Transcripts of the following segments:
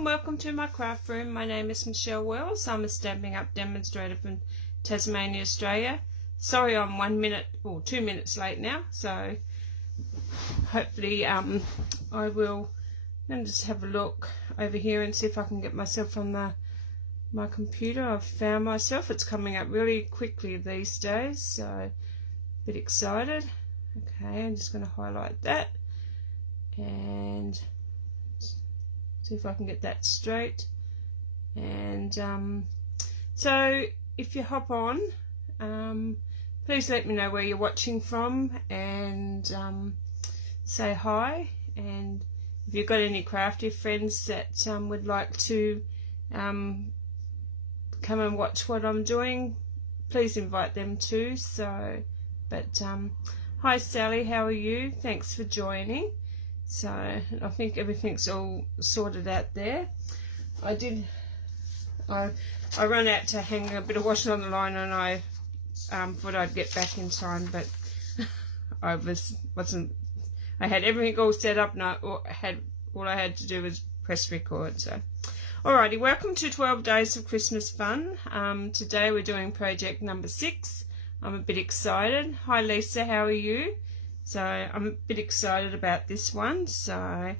and welcome to my craft room. My name is Michelle Wells. I'm a Stampin' Up demonstrator from Tasmania, Australia. Sorry I'm 1 minute or 2 minutes late now, so hopefully I will. I'm going to just have a look over here and see if I can get myself on my computer. I've found myself. It's coming up really quickly these days, so a bit excited. Okay, I'm just going to highlight that and see if I can get that straight. And so if you hop on, please let me know where you're watching from and say hi. And if you've got any crafty friends that would like to come and watch what I'm doing, please invite them too. So, but hi Sally, how are you? Thanks for joining. So I think everything's all sorted out there. I ran out to hang a bit of washing on the line, and I thought I'd get back in time, but I wasn't. I had everything all set up, and all I had to do was press record. So, alrighty, welcome to 12 Days of Christmas Fun. Today we're doing project number 6. I'm a bit excited. Hi Lisa, how are you? So I'm a bit excited about this one. So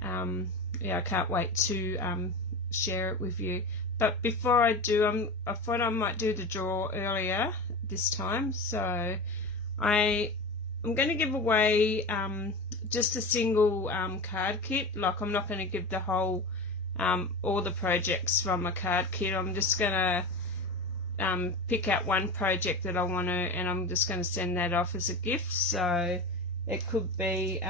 yeah, I can't wait to share it with you. But before I do, I thought I might do the draw earlier this time. So I'm going to give away just a single card kit. Like, I'm not going to give the whole all the projects from a card kit. I'm just going to pick out one project that I want to, and I'm just going to send that off as a gift. So it could be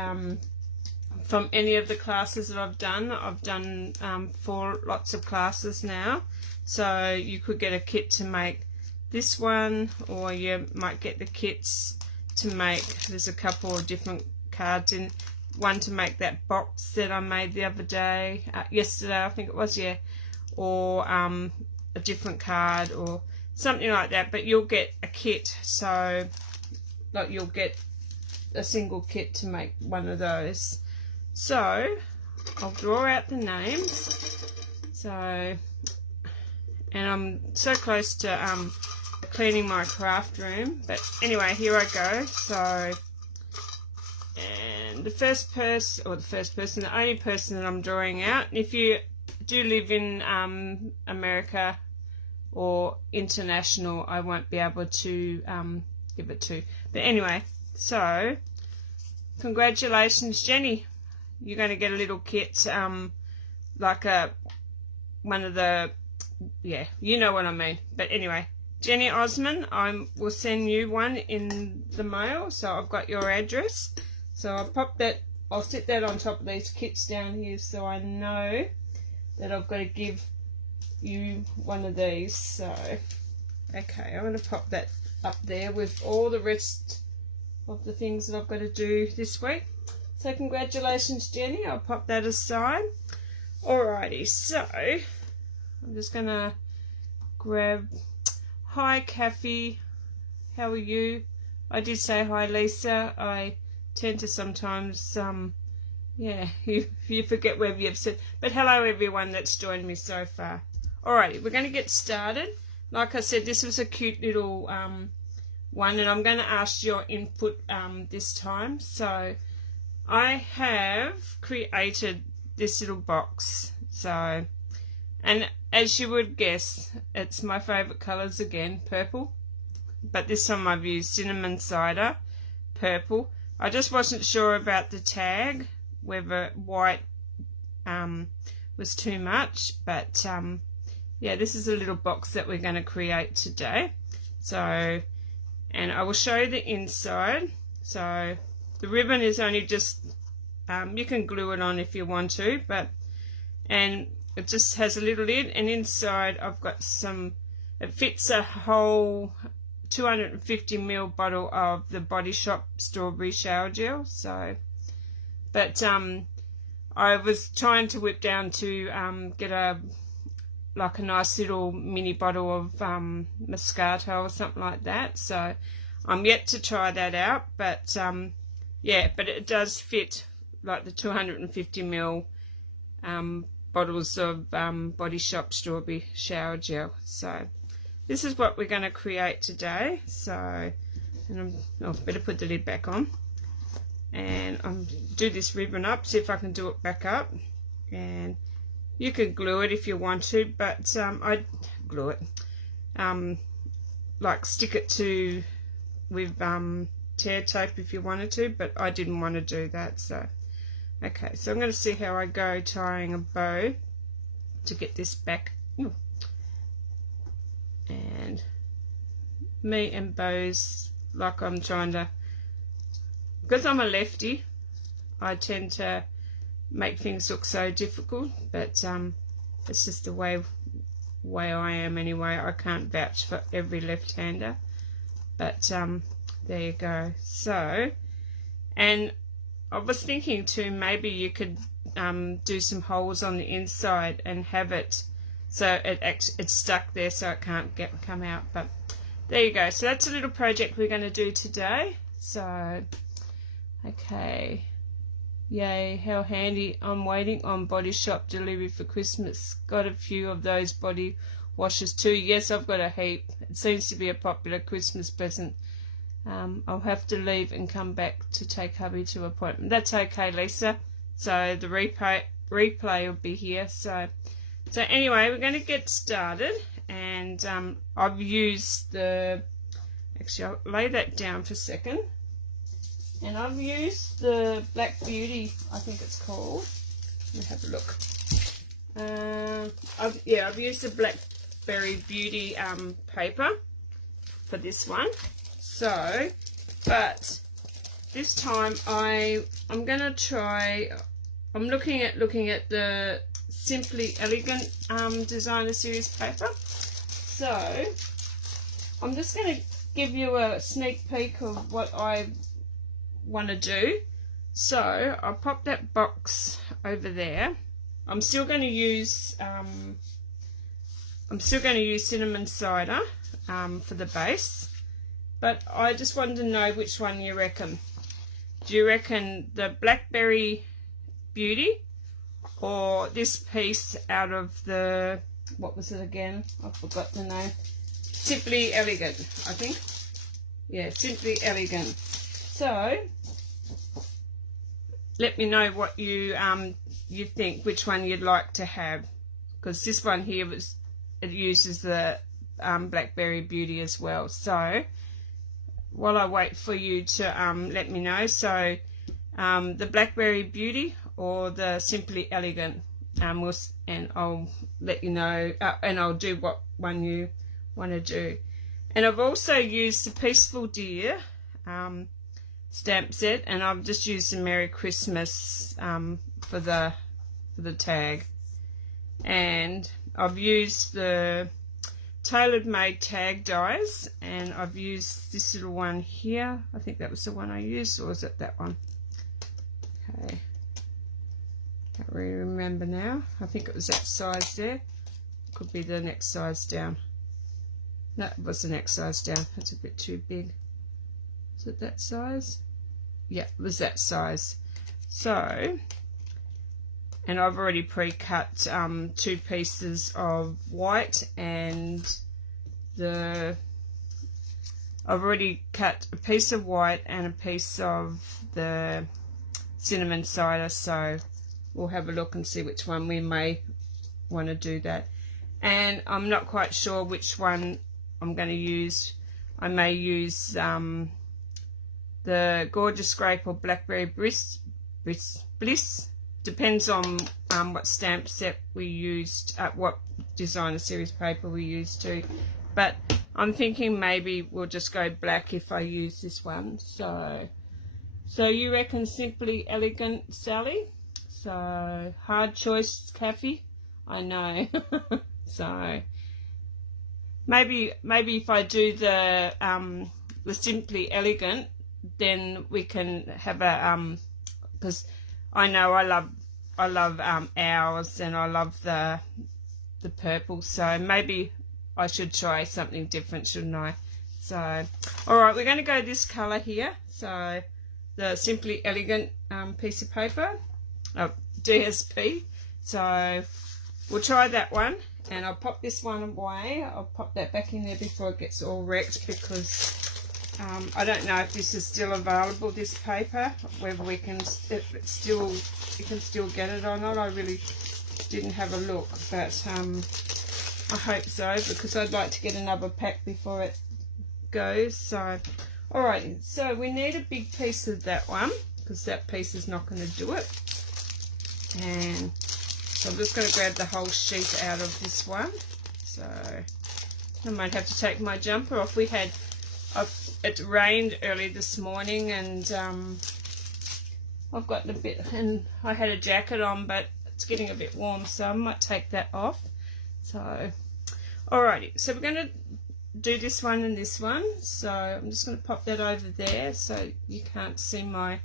from any of the classes that I've done. I've done 4 lots of classes now, so you could get a kit to make this one, or you might get the kits to make, there's a couple of different cards in one to make that box that I made the other day, yesterday I think it was, yeah, or a different card or something like that. But you'll get a kit, so like you'll get a single kit to make one of those. So I'll draw out the names. So, and I'm so close to cleaning my craft room, but anyway, here I go. So, and the only person that I'm drawing out, if you do live in America or international, I won't be able to give it to. But anyway, so congratulations, Jenny. You're going to get a little kit, like one of the, yeah, you know what I mean. But anyway, Jenny Osman, I will send you one in the mail. So I've got your address. So I'll pop that, I'll sit that on top of these kits down here, so I know that I've got to give you one of these. So okay, I'm going to pop that up there with all the rest of the things that I've got to do this week. So congratulations, Jenny. I'll pop that aside. Alrighty, so I'm just going to grab, hi Kathy, how are you? I did say hi Lisa. I tend to sometimes yeah, you forget where you've said, but hello everyone that's joined me so far. Alrighty, we're going to get started. Like I said, this was a cute little one, and I'm going to ask your input this time. So I have created this little box. So, and as you would guess, it's my favourite colours again, purple. But this time I've used cinnamon cider, purple. I just wasn't sure about the tag, whether white was too much, but yeah, this is a little box that we're going to create today. So, and I will show you the inside. So the ribbon is only just, you can glue it on if you want to, but, and it just has a little lid, and inside I've got some, it fits a whole 250ml bottle of the Body Shop strawberry shower gel. So, but I was trying to whip down to get a nice little mini bottle of Moscato or something like that. So I'm yet to try that out, but yeah, but it does fit like the 250ml bottles of Body Shop strawberry shower gel. So this is what we're going to create today. So, and I'll better put the lid back on, and do this ribbon up, see if I can do it back up. And you could glue it if you want to, but I'd glue it, like stick it to with tear tape if you wanted to, but I didn't want to do that. So okay, so I'm going to see how I go tying a bow to get this back. Ooh. And me and bows, like I'm trying to, because I'm a lefty, I tend to make things look so difficult, but it's just the way I am anyway. I can't vouch for every left-hander, but there you go. So, and I was thinking too, maybe you could do some holes on the inside and have it so it's stuck there so it can't come out. But there you go. So that's a little project we're going to do today. So okay, yay, how handy. I'm waiting on Body Shop delivery for Christmas. Got a few of those body washes too. Yes, I've got a heap. It seems to be a popular Christmas present. I'll have to leave and come back to take hubby to appointment. That's okay, Lisa. So the replay will be here. So anyway, we're going to get started, and I've used actually I'll lay that down for a second, and I've used the Black Beauty, I think it's called. Let me have a look. I've used the Blackberry Beauty paper for this one. So, but this time I'm going to try, I'm looking at the Simply Elegant Designer Series paper. So I'm just going to give you a sneak peek of what I want to do. So I'll pop that box over there. I'm still going to use cinnamon cider for the base, but I just wanted to know which one you reckon. Do you reckon the Blackberry Beauty or this piece out of the, what was it again? I forgot the name. Simply Elegant, I think. Yeah, Simply Elegant. So let me know what you think, which one you'd like to have, because this one here it uses the Blackberry Beauty as well. So while I wait for you to let me know, so the Blackberry Beauty or the Simply Elegant, and I'll let you know, and I'll do what one you want to do. And I've also used the Peaceful Dear stamp set, and I've just used the Merry Christmas for the tag, and I've used the Tailored Made tag dies, and I've used this little one here. I think that was the one I used, or was it that one? Okay, can't really remember now. I think it was that size there. Could be the next size down. No, it was the next size down. That's a bit too big. Is it that size? Yeah, it was that size. So, and I've already pre-cut 2 pieces of white, and I've already cut a piece of white and a piece of the cinnamon cider, so we'll have a look and see which one we may want to do that. And I'm not quite sure which one I'm going to use. I may use the Gorgeous Scrape or Blackberry Bliss. Depends on what stamp set we used, what designer series paper we used too. But I'm thinking maybe we'll just go black if I use this one. So you reckon Simply Elegant, Sally? So hard choice, Kathy. I know. So maybe if I do the Simply Elegant, then we can have a because I know I love owls, and I love the purple, so maybe I should try something different, shouldn't I? So alright, we're going to go this colour here, so the Simply Elegant piece of paper, DSP, So we'll try that one, and I'll pop this one away. I'll pop that back in there before it gets all wrecked, because I don't know if this is still available, this paper, whether we can, if it's still, you can still get it or not. I really didn't have a look, but I hope so, because I'd like to get another pack before it goes. So alright, so we need a big piece of that one, because that piece is not going to do it. And so I'm just going to grab the whole sheet out of this one. So I might have to take my jumper off. It rained early this morning, and I've gotten a bit, and I had a jacket on, but it's getting a bit warm, so I might take that off. So alrighty, so we're going to do this one and this one. So I'm just going to pop that over there so you can't see my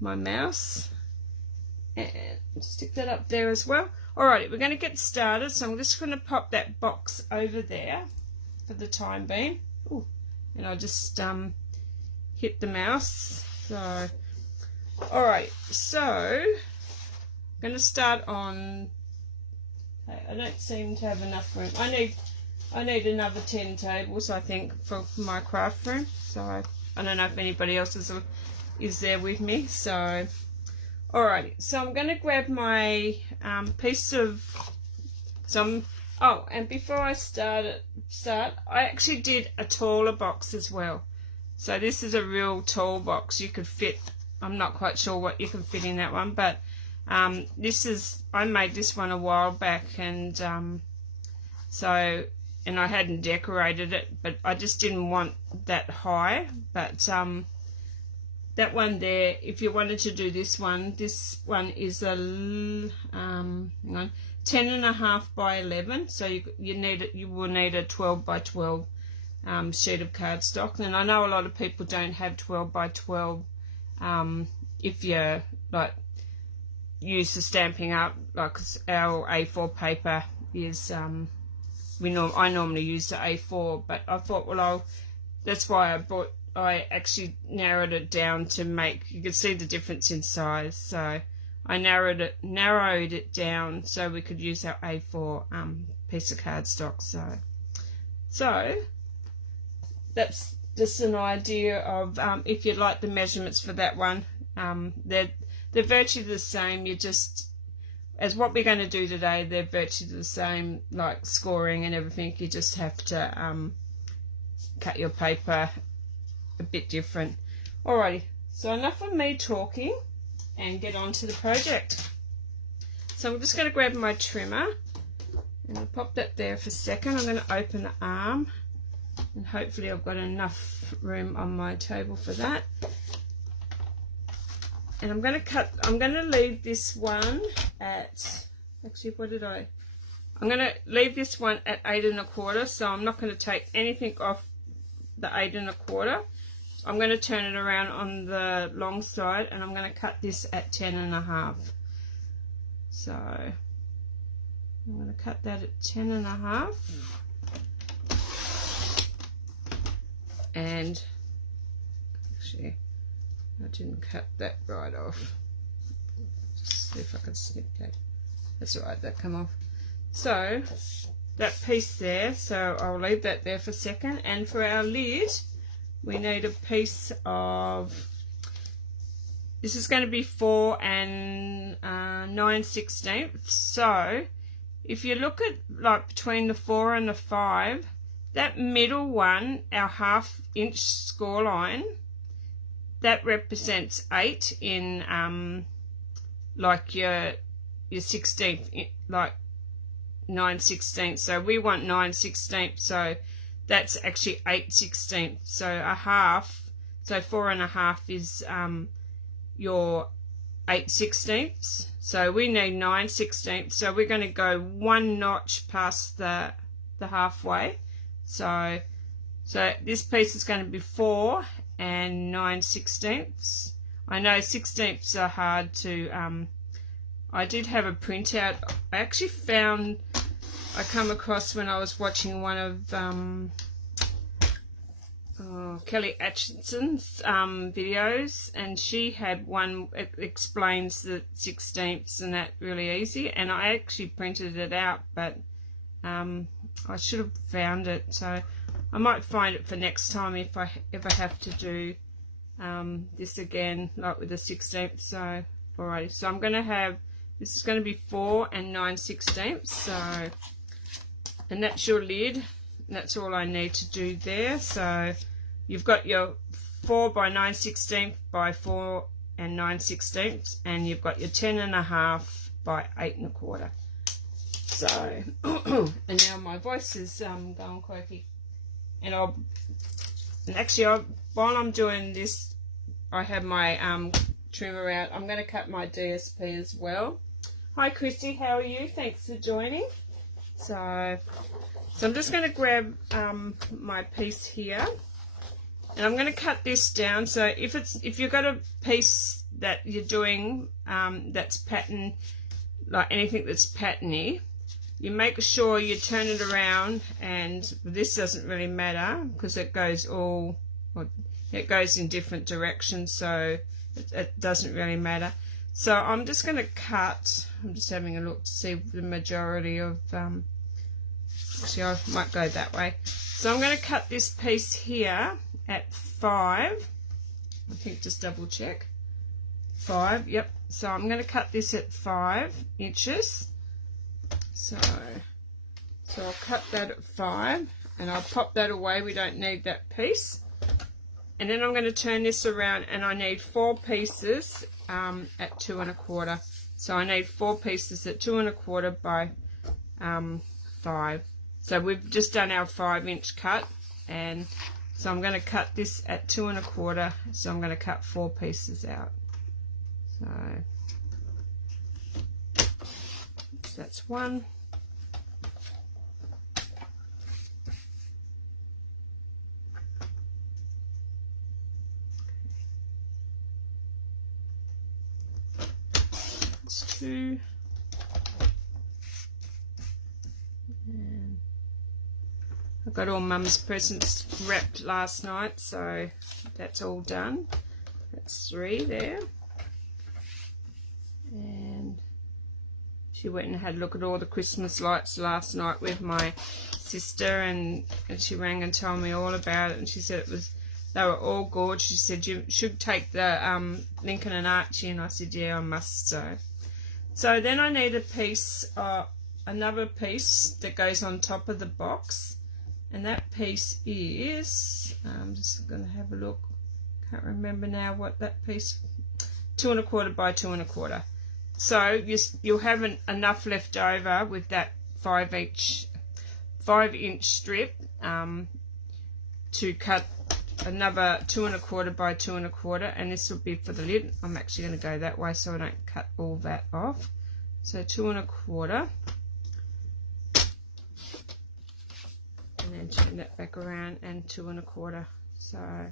mouse, and stick that up there as well. Alrighty, we're going to get started. So I'm just going to pop that box over there for the time being. Ooh, and I just hit the mouse. So alright, so I'm going to start on, okay, I don't seem to have enough room. I need another 10 tables, I think, for my craft room. So I don't know if anybody else is there with me. So alrighty, so I'm going to grab my piece of oh, and before I start, I actually did a taller box as well. So this is a real tall box. You could fit, I'm not quite sure what you can fit in that one, but I made this one a while back, and and I hadn't decorated it, but I just didn't want that high. But that one there, if you wanted to do this one is a hang on, 10.5 by 11. So you will need a 12 by 12 sheet of cardstock. And I know a lot of people don't have 12 by 12 if you like use the Stampin' Up, like our A4 paper is I normally use the A4, but I thought, well, that's why I actually narrowed it down to make, you can see the difference in size. So I narrowed it down so we could use our A4 piece of cardstock. So that's just an idea of if you like the measurements for that one. They're virtually the same. You just, as what we're going to do today, they're virtually the same, like scoring and everything. You just have to cut your paper a bit different. Alrighty, so enough of me talking, and get on to the project. So I'm just going to grab my trimmer, and I'll pop that there for a second. I'm going to open the arm, and hopefully I've got enough room on my table for that. And I'm going to leave this one at, actually, I'm going to leave this one at 8 1/4, so I'm not going to take anything off the 8 1/4. I'm going to turn it around on the long side, and I'm going to cut this at 10 1/2. So I'm going to cut that at 10 1/2. And actually, I didn't cut that right off. Just see if I can snip that. That's alright, that come off. So that piece there, so I'll leave that there for a second. And for our lid, we need a piece of, this is going to be 4 9/16. So if you look at like between the 4 and the 5, that middle one, our 1/2 inch score line, that represents 8 in like your 16th, like 9/16. So we want 9/16. So that's actually 8/16. So a 1/2. So 4 1/2 is your 8/16. So we need 9/16. So we're going to go 1 notch past the halfway. So this piece is going to be 4 9/16. I know 16ths are hard to, I did have a printout. I actually I come across when I was watching one of, Kelly Atchinson's videos, and she had one that explains the 16ths and that really easy, and I actually printed it out, but I should have found it, so I might find it for next time if I ever have to do this again, like with the 16th. So alrighty, so I'm going to have, this is going to be 4 and 9/16, so, and that's your lid, and that's all I need to do there. So you've got your 4 by 9/16 by 4 and 9/16, and you've got your 10.5 by 8 1/4. So, and now my voice is going quirky, and while I'm doing this, I have my trimmer out. I'm going to cut my DSP as well. Hi Chrissy, how are you? Thanks for joining. So I'm just going to grab my piece here, and I'm going to cut this down. So if you've got a piece that you're doing that's pattern, like anything that's patterny, you make sure you turn it around, and this doesn't really matter because it goes in different directions, so it doesn't really matter. So I'm just going to cut, I'm just having a look to see the majority of, actually I might go that way. So I'm going to cut this piece here at 5, I think, just double check, 5, yep. So I'm going to cut this at 5 inches. So I'll cut that at 5, and I'll pop that away, we don't need that piece. And then I'm going to turn this around, and I need 4 pieces at 2 1/4. So I need 4 pieces at 2 1/4 by 5. So we've just done our 5-inch cut, and so I'm going to cut this at 2 1/4. So I'm going to cut 4 pieces out. So that's 1. That's 2. And I got all Mum's presents wrapped last night, so that's all done. That's 3 there. And she went and had a look at all the Christmas lights last night with my sister, and she rang and told me all about it, and she said they were all good. She said you should take the Lincoln and Archie, and I said yeah, I must. So then I need a piece, another piece that goes on top of the box, and that piece is, I'm just going to have a look, can't remember now what that piece, 2 1/4 by 2 1/4. So you'll have enough left over with that 5-inch strip to cut another 2 1/4 by 2 1/4, and this will be for the lid. I'm actually going to go that way so I don't cut all that off. So 2 1/4, and then turn that back around, and 2 1/4. So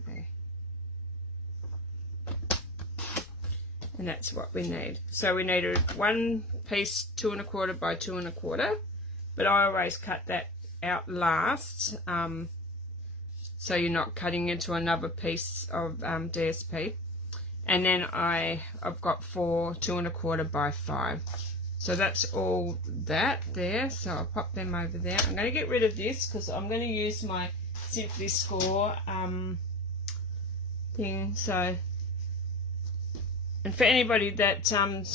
okay. And that's what we need. So we need one piece 2 1/4 by 2 1/4, but I always cut that out last, so you're not cutting into another piece of DSP. And then I've got 4 2 1/4 by 5. So that's all that there. So I'll pop them over there. I'm going to get rid of this because I'm going to use my Simply Score thing. So, and for anybody that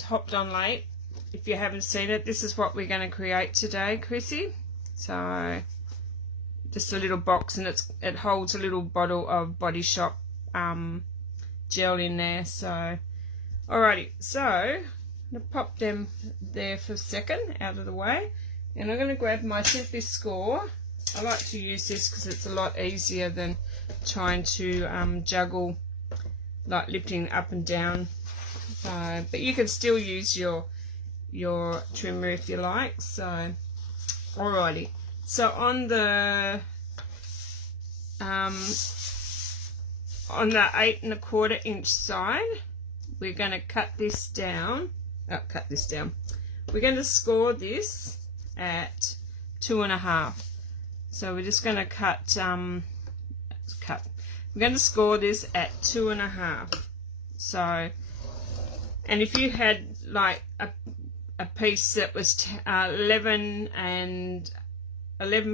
hopped on late, if you haven't seen it, this is what we're going to create today, Chrissy. So just a little box, and it holds a little bottle of Body Shop gel in there. So alrighty, so I'm going to pop them there for a second out of the way, and I'm going to grab my Simply Score. I like to use this because it's a lot easier than trying to juggle, like lifting up and down. But you can still use your trimmer if you like. So alrighty, so on the 8 1/4 inch side, we're going to cut this down. We're going to score this at 2 1/2. So we're just going to cut, we're going to score this at 2.5. So, and if you had like a piece that was 11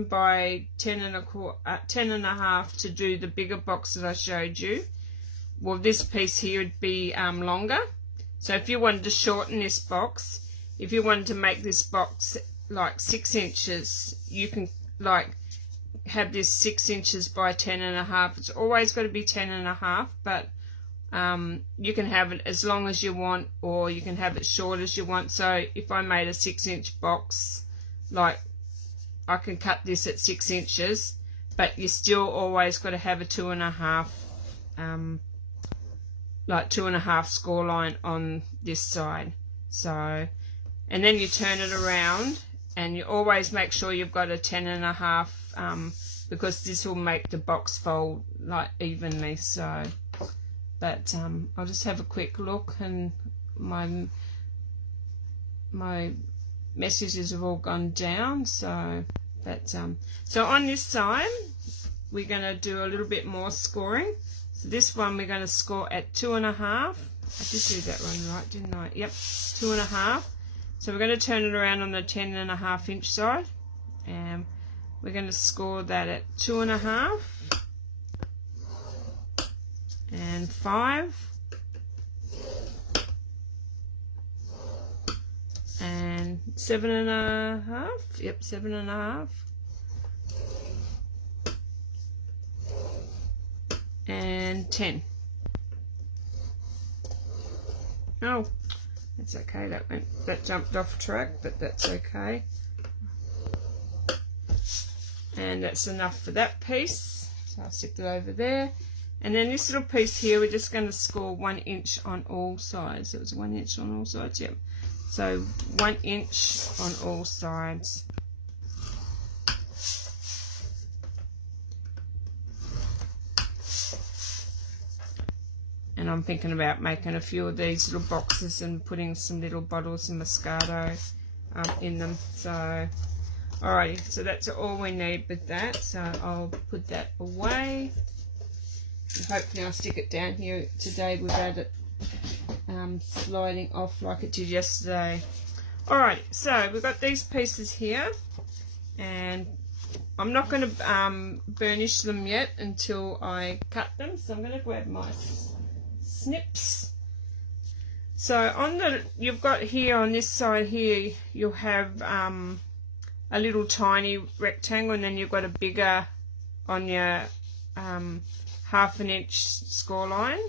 by 10.5 to do the bigger box that I showed you, well, this piece here would be longer. So if you wanted to shorten this box, if you wanted to make this box like 6 inches, you can like have this 6 inches by 10.5. It's always got to be 10.5, but you can have it as long as you want, or you can have it short as you want. So if I made a 6-inch box, like I can cut this at 6 inches, but you still always got to have a 2.5, like 2.5 score line on this side. So, and then you turn it around, and you always make sure you've got a 10.5, because this will make the box fold like evenly. So, but I'll just have a quick look, and my messages have all gone down. So, but so on this side we're going to do a little bit more scoring. So this one we're going to score at 2.5. I did do that one right, didn't I? Yep, 2.5. So we're going to turn it around on the 10.5 inch side, and we're going to score that at 2.5 and 5 and 7.5. Yep, 7.5 and 10. Oh, that's okay. That jumped off track, but that's okay. And that's enough for that piece. So I'll stick it over there. And then this little piece here, we're just going to score 1 inch on all sides. So it was 1 inch on all sides, yep. So 1 inch on all sides. And I'm thinking about making a few of these little boxes and putting some little bottles of Moscato in them. So, alrighty, so that's all we need with that. So I'll put that away. And hopefully I'll stick it down here today without it sliding off like it did yesterday. Alright, so we've got these pieces here, and I'm not going to burnish them yet until I cut them. So I'm going to grab my snips. So on the, you've got here on this side here, you'll have a little tiny rectangle, and then you've got a bigger on your 1/2 inch score line.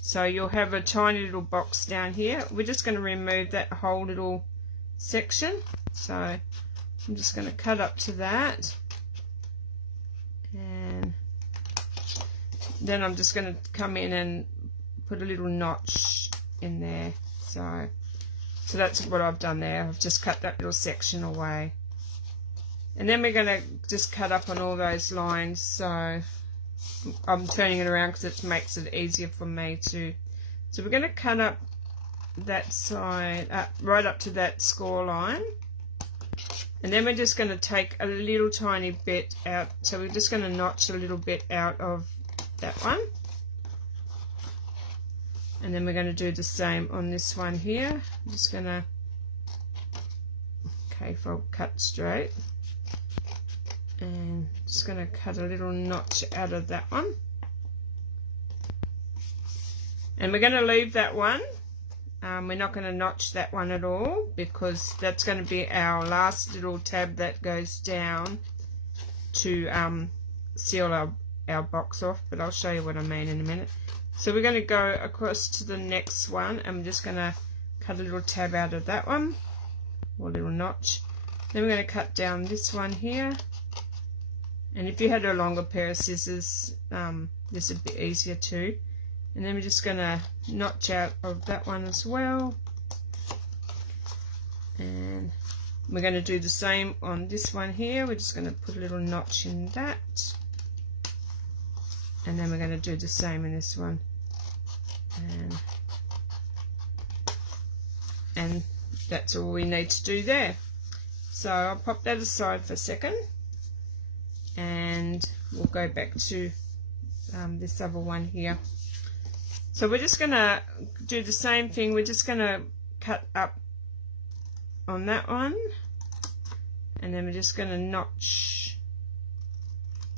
So you'll have a tiny little box down here. We're just going to remove that whole little section. So I'm just going to cut up to that, and then I'm just going to come in and put a little notch in there. So that's what I've done there. I've just cut that little section away, and then we're going to just cut up on all those lines. So I'm turning it around because it makes it easier for me to. So we're going to cut up that side right up to that score line, and then we're just going to take a little tiny bit out. So we're just going to notch a little bit out of that one, and then we're going to do the same on this one here. I'm just going to, okay, if I'll cut straight, and just going to cut a little notch out of that one, and we're going to leave that one. We're not going to notch that one at all, because that's going to be our last little tab that goes down to seal our box off, but I'll show you what I mean in a minute. So we're going to go across to the next one, and I'm just going to cut a little tab out of that one, or a little notch. Then we're going to cut down this one here, and if you had a longer pair of scissors, this would be easier too. And then we're just going to notch out of that one as well, and we're going to do the same on this one here. We're just going to put a little notch in that, and then we're going to do the same in this one, and that's all we need to do there. So I'll pop that aside for a second, and we'll go back to this other one here. So we're just going to do the same thing. We're just going to cut up on that one, and then we're just going to notch,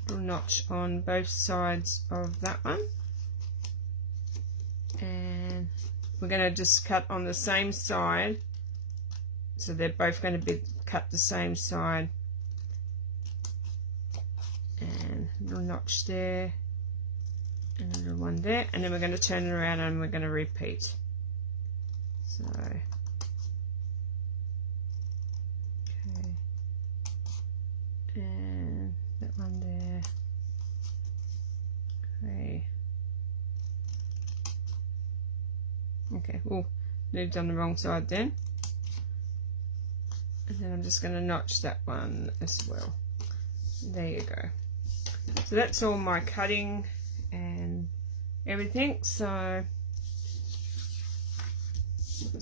little notch on both sides of that one, and we're going to just cut on the same side, so they're both going to be cut the same side, and a little notch there and a little one there, and then we're going to turn it around and we're going to repeat. So okay, and that one there. Okay, oh, moved on the wrong side then. And then I'm just going to notch that one as well. There you go. So that's all my cutting and everything. So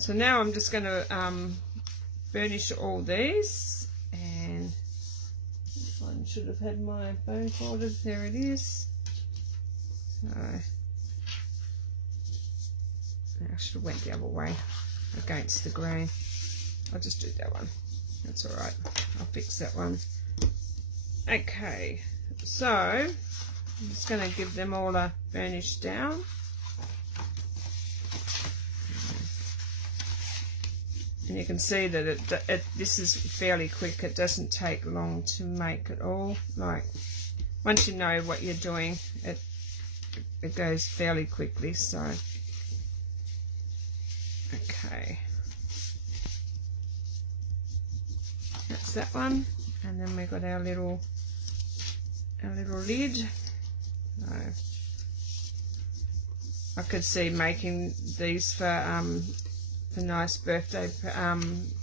now I'm just going to burnish all these, and one should have had my bone folded. There it is. So I should have went the other way against the grain. I'll just do that one. That's all right. I'll fix that one. Okay, so I'm just going to give them all a burnish down. And you can see that this is fairly quick. It doesn't take long to make it all. Like, once you know what you're doing, it goes fairly quickly. So okay, that's that one, and then we've got our little lid. So I could see making these for nice birthday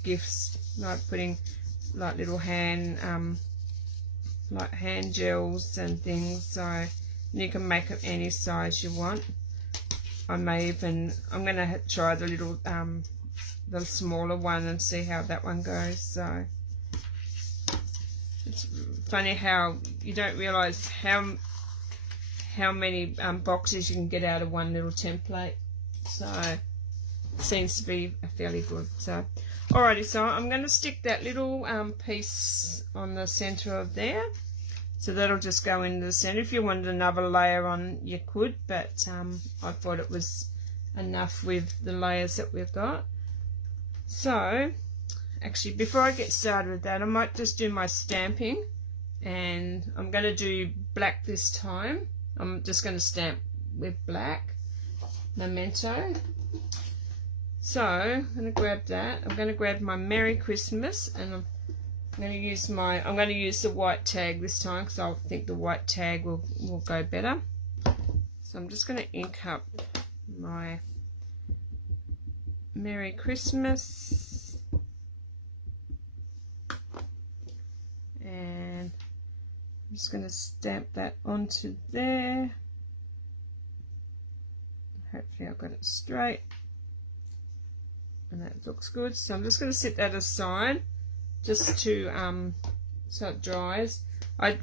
gifts, like putting like little hand gels and things. So you can make it any size you want. I'm going to try the little the smaller one and see how that one goes. So it's funny how you don't realize how many boxes you can get out of one little template. So it seems to be fairly good. So alrighty, so I'm going to stick that little piece on the center of there. So that'll just go into the center. If you wanted another layer on, you could, but I thought it was enough with the layers that we've got. So actually, before I get started with that, I might just do my stamping, and I'm going to do black this time. I'm just going to stamp with black memento. So I'm going to grab that. I'm going to grab my Merry Christmas, and I'm going to use the white tag this time, because I think the white tag will go better. So I'm just going to ink up my Merry Christmas, and I'm just going to stamp that onto there. Hopefully I've got it straight, and that looks good. So I'm just going to set that aside, just to so it dries.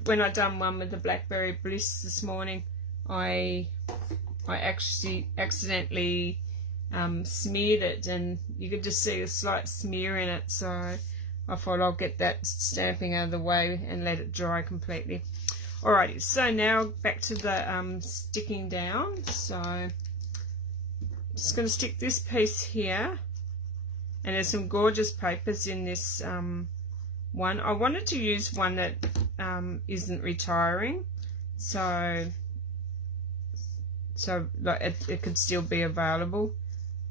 When I done one with the Blackberry Bliss this morning, I actually accidentally smeared it, and you could just see a slight smear in it. So I thought I'll get that stamping out of the way and let it dry completely. Alrighty, so now back to the sticking down. So I'm just going to stick this piece here. And there's some gorgeous papers in this one. I wanted to use one that isn't retiring, so like it could still be available.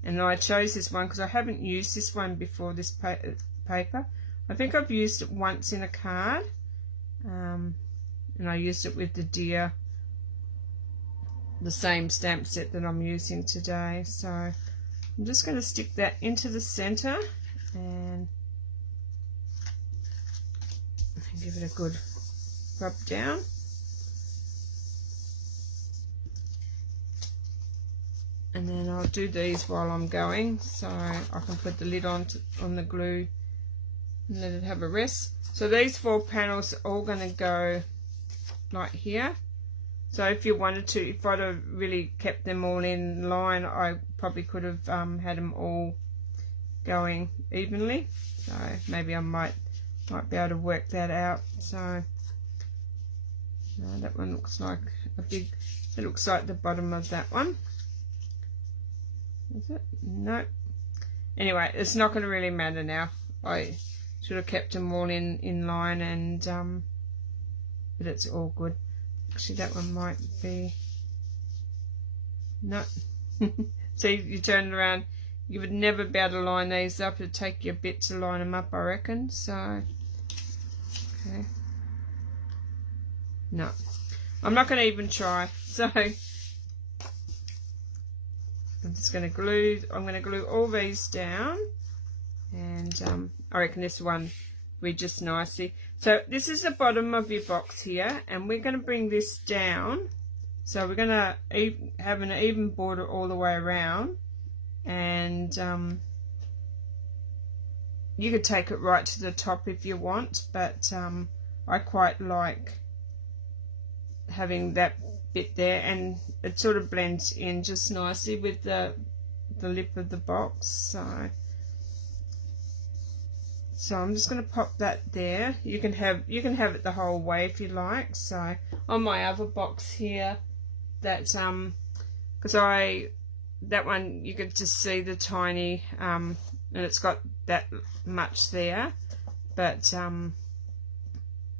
And I chose this one because I haven't used this one before, this paper. I think I've used it once in a card, and I used it with the deer, the same stamp set that I'm using today. So I'm just going to stick that into the center and give it a good rub down. And then I'll do these while I'm going, so I can put the lid on the glue and let it have a rest. So these 4 panels are all going to go like here. So if you wanted to, if I'd have really kept them all in line, I probably could have had them all going evenly. So maybe I might be able to work that out. So that one looks like a big, it looks like the bottom of that one. Is it? No. Anyway, it's not going to really matter now. I should have kept them all in line, and but it's all good. Actually, that one might be, no. So you turn it around, you would never be able to line these up. It'd take you a bit to line them up, I reckon. So, okay. No, I'm not going to even try. So I'm just going to glue. I'm going to glue all these down, and I reckon this one we just nicely. So this is the bottom of your box here, and we're going to bring this down. So we're going to have an even border all the way around, and you could take it right to the top if you want, but I quite like having that bit there, and it sort of blends in just nicely with the lip of the box. So I'm just going to pop that there. You can have it the whole way if you like. So on my other box here, that's because that one you could just see the tiny and it's got that much there, but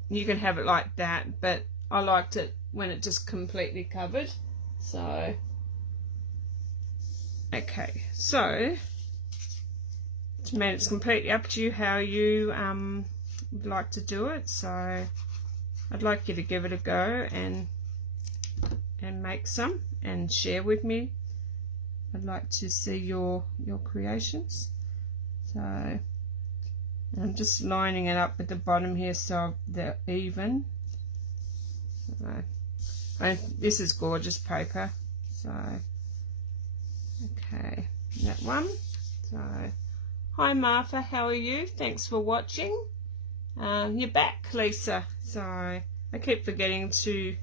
you can have it like that, but I liked it when it just completely covered. So okay, so I mean, it's completely up to you how you would like to do it. So I'd like you to give it a go and make some and share with me. I'd like to see your creations. So I'm just lining it up with the bottom here so they're even. So, this is gorgeous paper. So okay, that one. So hi Martha, how are you? Thanks for watching. You're back, Lisa. So I keep forgetting to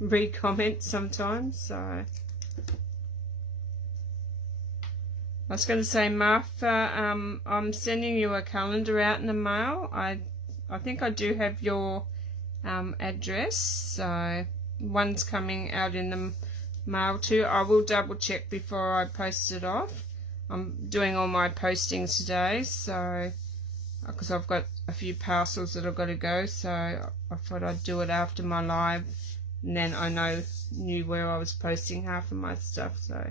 read comments sometimes. So I was going to say, Martha, I'm sending you a calendar out in the mail. I think I do have your address. So one's coming out in the mail too. I will double check before I post it off. I'm doing all my postings today, so because I've got a few parcels that I've got to go, so I thought I'd do it after my live, and then I knew where I was posting half of my stuff. So,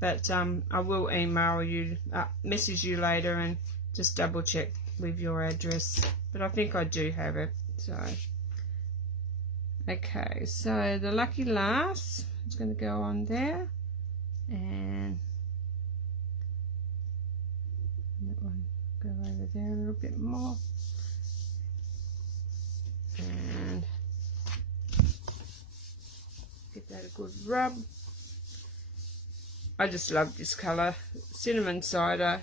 but I will email you, message you later, and just double check with your address. But I think I do have it. So, okay, so the lucky last is going to go on there, and that one go over there a little bit more, and give that a good rub. I just love this colour, cinnamon cider.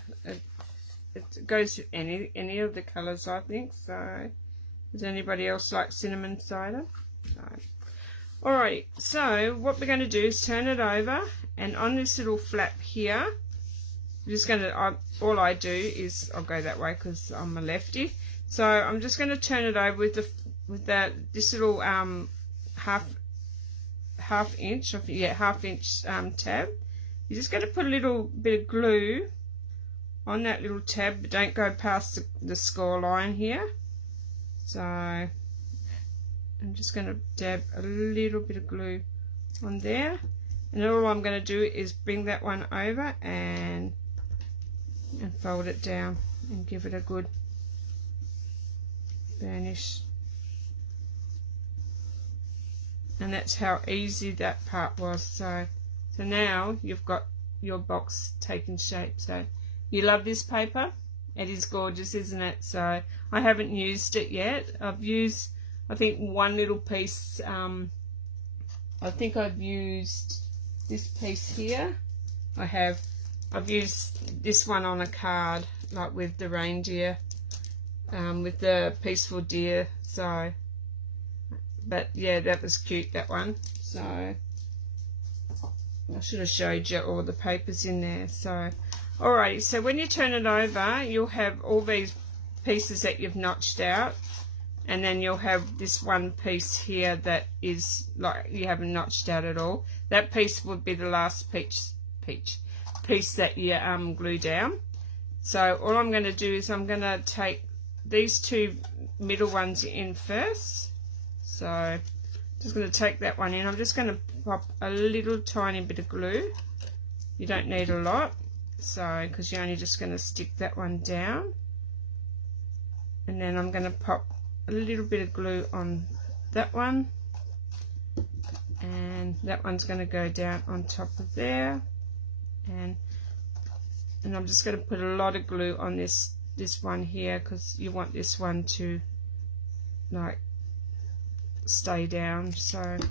It goes with any of the colours, I think. So does anybody else like cinnamon cider? So alright, so what we're going to do is turn it over, and on this little flap here, I'm just going to, all I do is, I'll go that way because I'm a lefty, so I'm just going to turn it over with this little half inch tab. You're just going to put a little bit of glue on that little tab, but don't go past the score line here. So I'm just going to dab a little bit of glue on there, and all I'm going to do is bring that one over and fold it down and give it a good burnish. And that's how easy that part was. So now you've got your box taking shape. So you love this paper? It is gorgeous, isn't it? So I haven't used it yet. I've used, I think, one little piece. I think I've used this piece here. I've used this one on a card, like with the reindeer, with the peaceful deer. So But yeah, that was cute, that one. So I should have showed you all the papers in there. So alrighty, so when you turn it over, you'll have all these pieces that you've notched out, and then you'll have this one piece here that is like you haven't notched out at all. That piece would be the last piece that you glue down. So all I'm going to do is I'm going to take these two middle ones in first. So just going to take that one in. I'm just going to pop a little tiny bit of glue. You don't need a lot, so because you're only just going to stick that one down. And then I'm going to pop a little bit of glue on that one, and that one's going to go down on top of there, and I'm just going to put a lot of glue on this one here, because you want this one to like stay down. So, and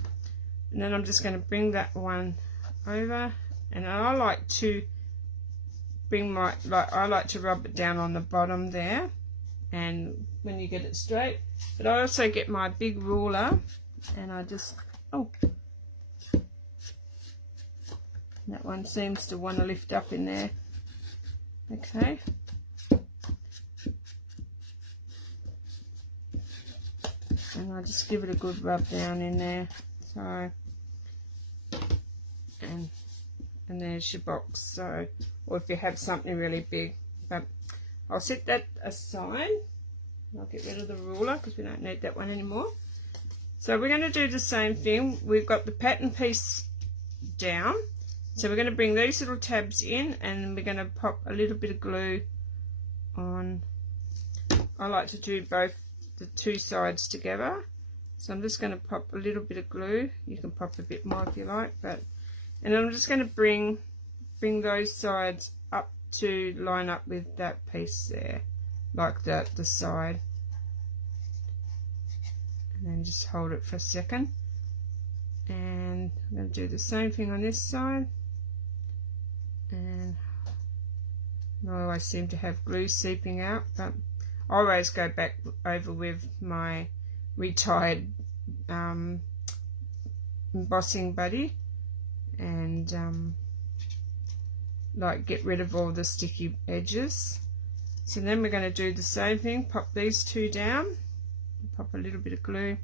then I'm just going to bring that one over, and I like to bring my I like to rub it down on the bottom there, and when you get it straight. But I also get my big ruler, and I just that one seems to want to lift up in there. Okay, and I just give it a good rub down in there. So, and there's your box. So, or if you have something really big, but I'll set that aside. I'll get rid of the ruler because we don't need that one anymore. So we're going to do the same thing. We've got the pattern piece down, so we're going to bring these little tabs in, and we're going to pop a little bit of glue on. I like to do both the two sides together, so I'm just going to pop a little bit of glue. You can pop a bit more if you like, but and then I'm just going to bring those sides up to line up with that piece there, like that, the side, and then just hold it for a second. And I'm going to do the same thing on this side, and I always seem to have glue seeping out, but I always go back over with my retired embossing buddy and like get rid of all the sticky edges. So then we're going to do the same thing, pop these two down, pop a little bit of glue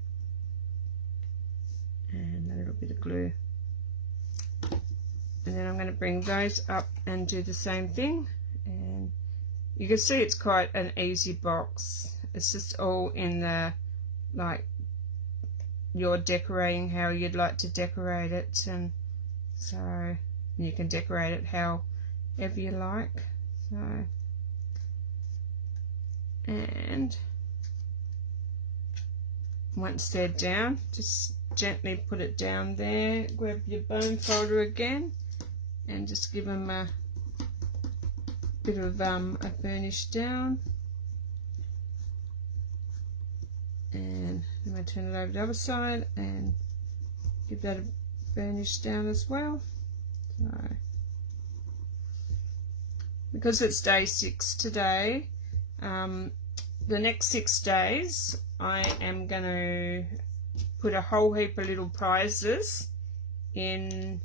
and a little bit of glue, and then I'm going to bring those up and do the same thing. And you can see it's quite an easy box. It's just all in the, like, you're decorating how you'd like to decorate it, and so you can decorate it however you like. So, and once they're down, just gently put it down there, grab your bone folder again and just give them a bit of a burnish down, and I'm going to turn it over the other side and give that a burnish down as well. So, because it's day 6 today, the next 6 days I am going to put a whole heap of little prizes in.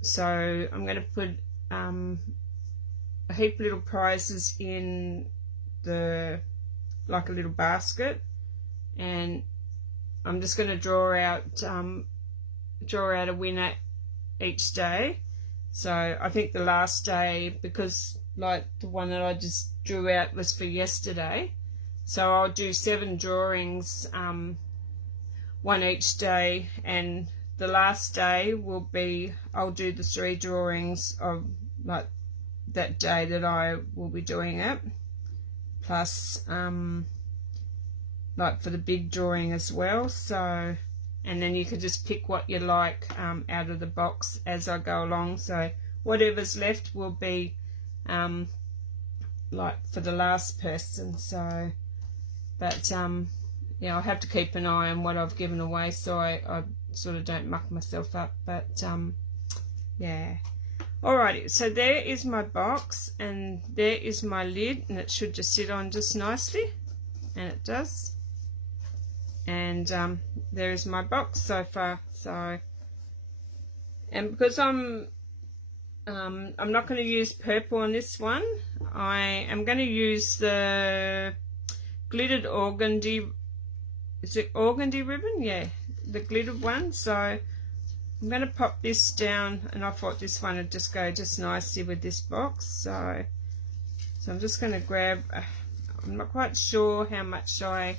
So I'm going to put a heap of little prizes in the, like a little basket, and I'm just going to draw out a winner each day. So I think the last day, because like the one that I just drew out was for yesterday, so I'll do 7 drawings, one each day, and the last day will be, I'll do the 3 drawings of like that day that I will be doing it, plus like for the big drawing as well. So, and then you can just pick what you like out of the box as I go along. So whatever's left will be like for the last person. So, but yeah, I'll have to keep an eye on what I've given away, so I sort of don't muck myself up. But yeah, alrighty, so there is my box, and there is my lid, and it should just sit on just nicely, and it does. And there is my box so far. So, and because I'm not going to use purple on this one, I am going to use the glittered organdy. Is it organdy ribbon? Yeah, the glittered one. So I'm going to pop this down, and I thought this one would just go just nicely with this box. So I'm just going to grab. I'm not quite sure how much I've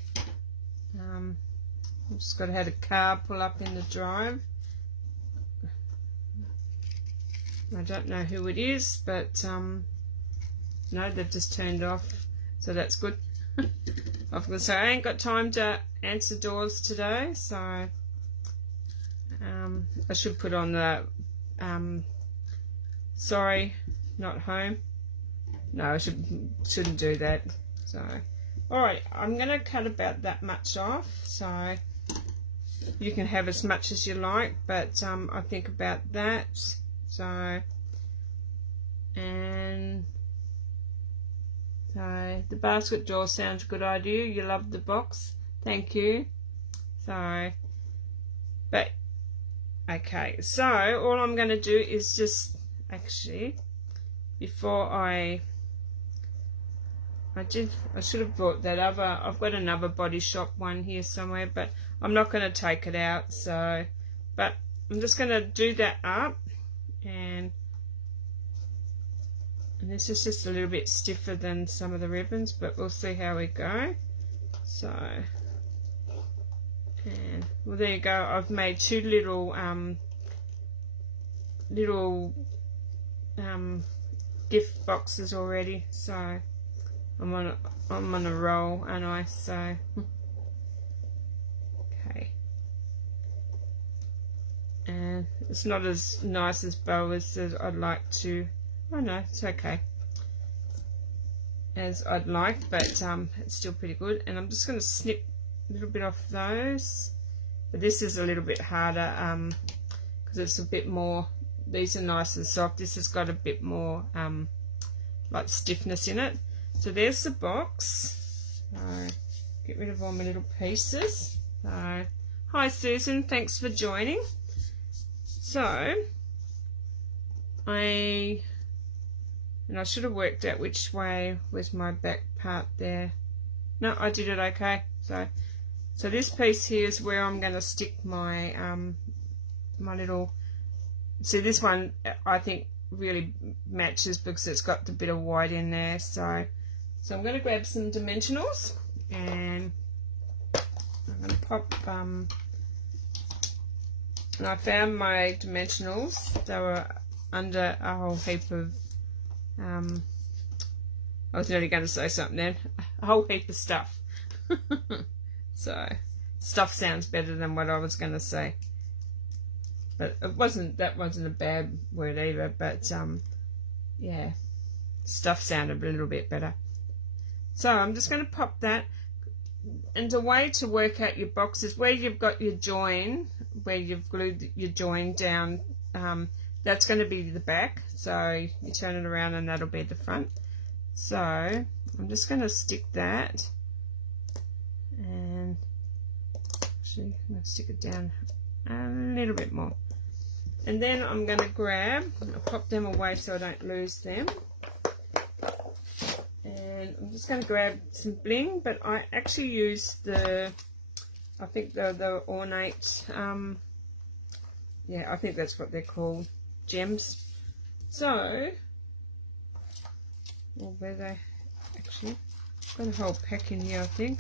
just got to have a car pull up in the drive. I don't know who it is, but no, they've just turned off, so that's good. I was going to say I ain't got time to answer doors today, so I should put on the sorry, not home. No, I shouldn't do that. So, all right, I'm going to cut about that much off, so you can have as much as you like, but I think about that. So, and so the basket door sounds a good idea. You love the box, thank you. So, but okay, so all I'm going to do is just actually before I should have brought that other. I've got another Body Shop one here somewhere, but I'm not going to take it out. So, but I'm just going to do that up. And this is just a little bit stiffer than some of the ribbons, but we'll see how we go. So, and well, there you go. I've made two little gift boxes already. So I'm on a roll, aren't I? So okay. And it's not as nice as bow as I'd like to. Oh no, it's okay as I'd like, but it's still pretty good. And I'm just going to snip a little bit off those, but this is a little bit harder because it's a bit more. These are nice and soft. This has got a bit more like stiffness in it. So there's the box. So get rid of all my little pieces. So hi Susan, thanks for joining. So I should have worked out which way was my back part there. No, I did it okay. So this piece here is where I'm going to stick my my little. See, this one I think really matches because it's got the bit of white in there. So I'm going to grab some dimensionals and I'm going to pop. And I found my dimensionals. They were under a whole heap of. I was nearly going to say something then. A whole heap of stuff. So stuff sounds better than what I was going to say. But that wasn't a bad word either. But yeah, stuff sounded a little bit better. So I'm just going to pop that. And the way to work out your box is where you've got your join, where you've glued your join down, that's going to be the back. So you turn it around and that'll be the front. So I'm just going to stick that, and actually I'm going to stick it down a little bit more. And then I'm going to I'll pop them away so I don't lose them. And I'm just going to grab some bling, but I actually use I think the ornate, yeah, I think that's what they're called, gems. So, well, where they actually, I've got a whole pack in here, I think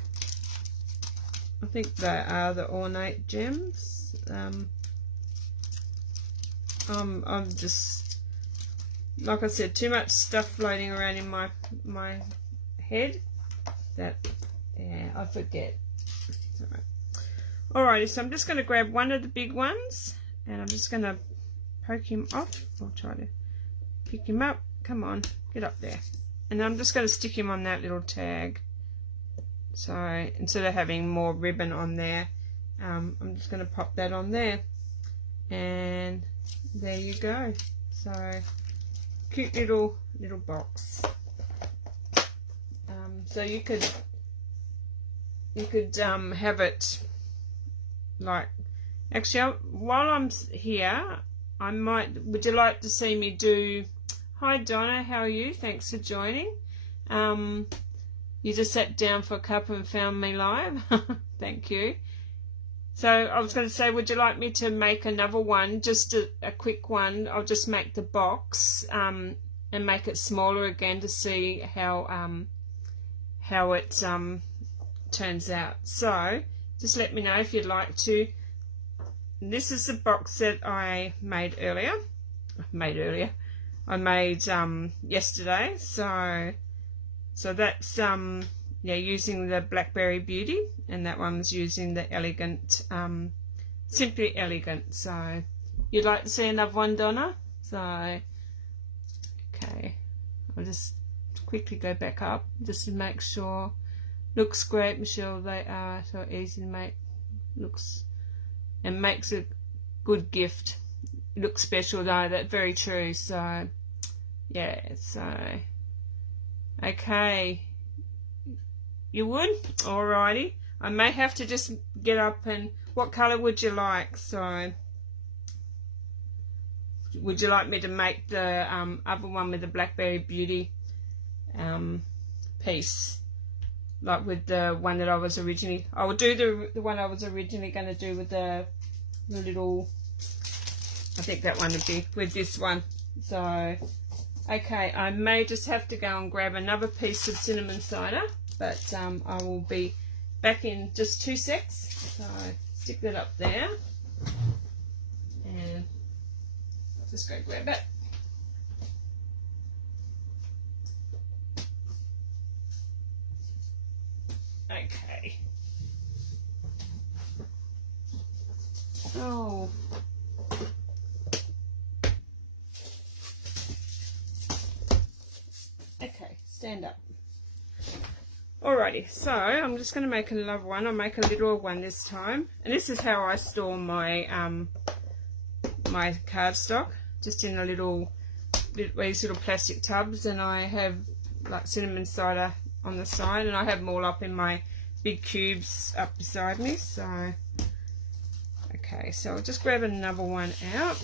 they are the ornate gems. I'm just, like I said, too much stuff floating around in my head that, yeah, I forget. Alrighty, so I'm just going to grab one of the big ones and I'm just going to poke him off. I'll try to pick him up. Come on, get up there. And I'm just going to stick him on that little tag. So instead of having more ribbon on there, I'm just going to pop that on there. And there you go. So cute little box. So you could have it like, actually, while I'm here, would you like to see me do, hi Donna, how are you? Thanks for joining. You just sat down for a cup and found me live. Thank you. So I was going to say, would you like me to make another one, just a quick one? I'll just make the box and make it smaller again to see how it turns out. So just let me know if you'd like to. This is the box that I made earlier. I made yesterday. So that's yeah, using the Blackberry Beauty, and that one's using the Elegant, Simply Elegant. So you'd like to see another one, Donna? So okay, I'll just quickly go back up just to make sure. Looks great, Michelle. They are so easy to make. Looks and makes a good gift. Looks special though. That's very true. So yeah. So okay. You would? Alrighty. I may have to just get up and... What colour would you like? So... Would you like me to make the other one with the Blackberry Beauty piece? Like with the one that I was originally... I will do the one I was originally going to do with the little... I think that one would be with this one. So... Okay, I may just have to go and grab another piece of cinnamon cider. But I will be back in just 2 secs. So stick that up there, and I'll just go grab it. Okay. Oh. Okay, stand up. Alrighty, so I'm just going to make another one. I'll make a little one this time, and this is how I store my my cardstock, just in a these little plastic tubs, and I have like cinnamon cider on the side, and I have them all up in my big cubes up beside me. So okay, so I'll just grab another one out,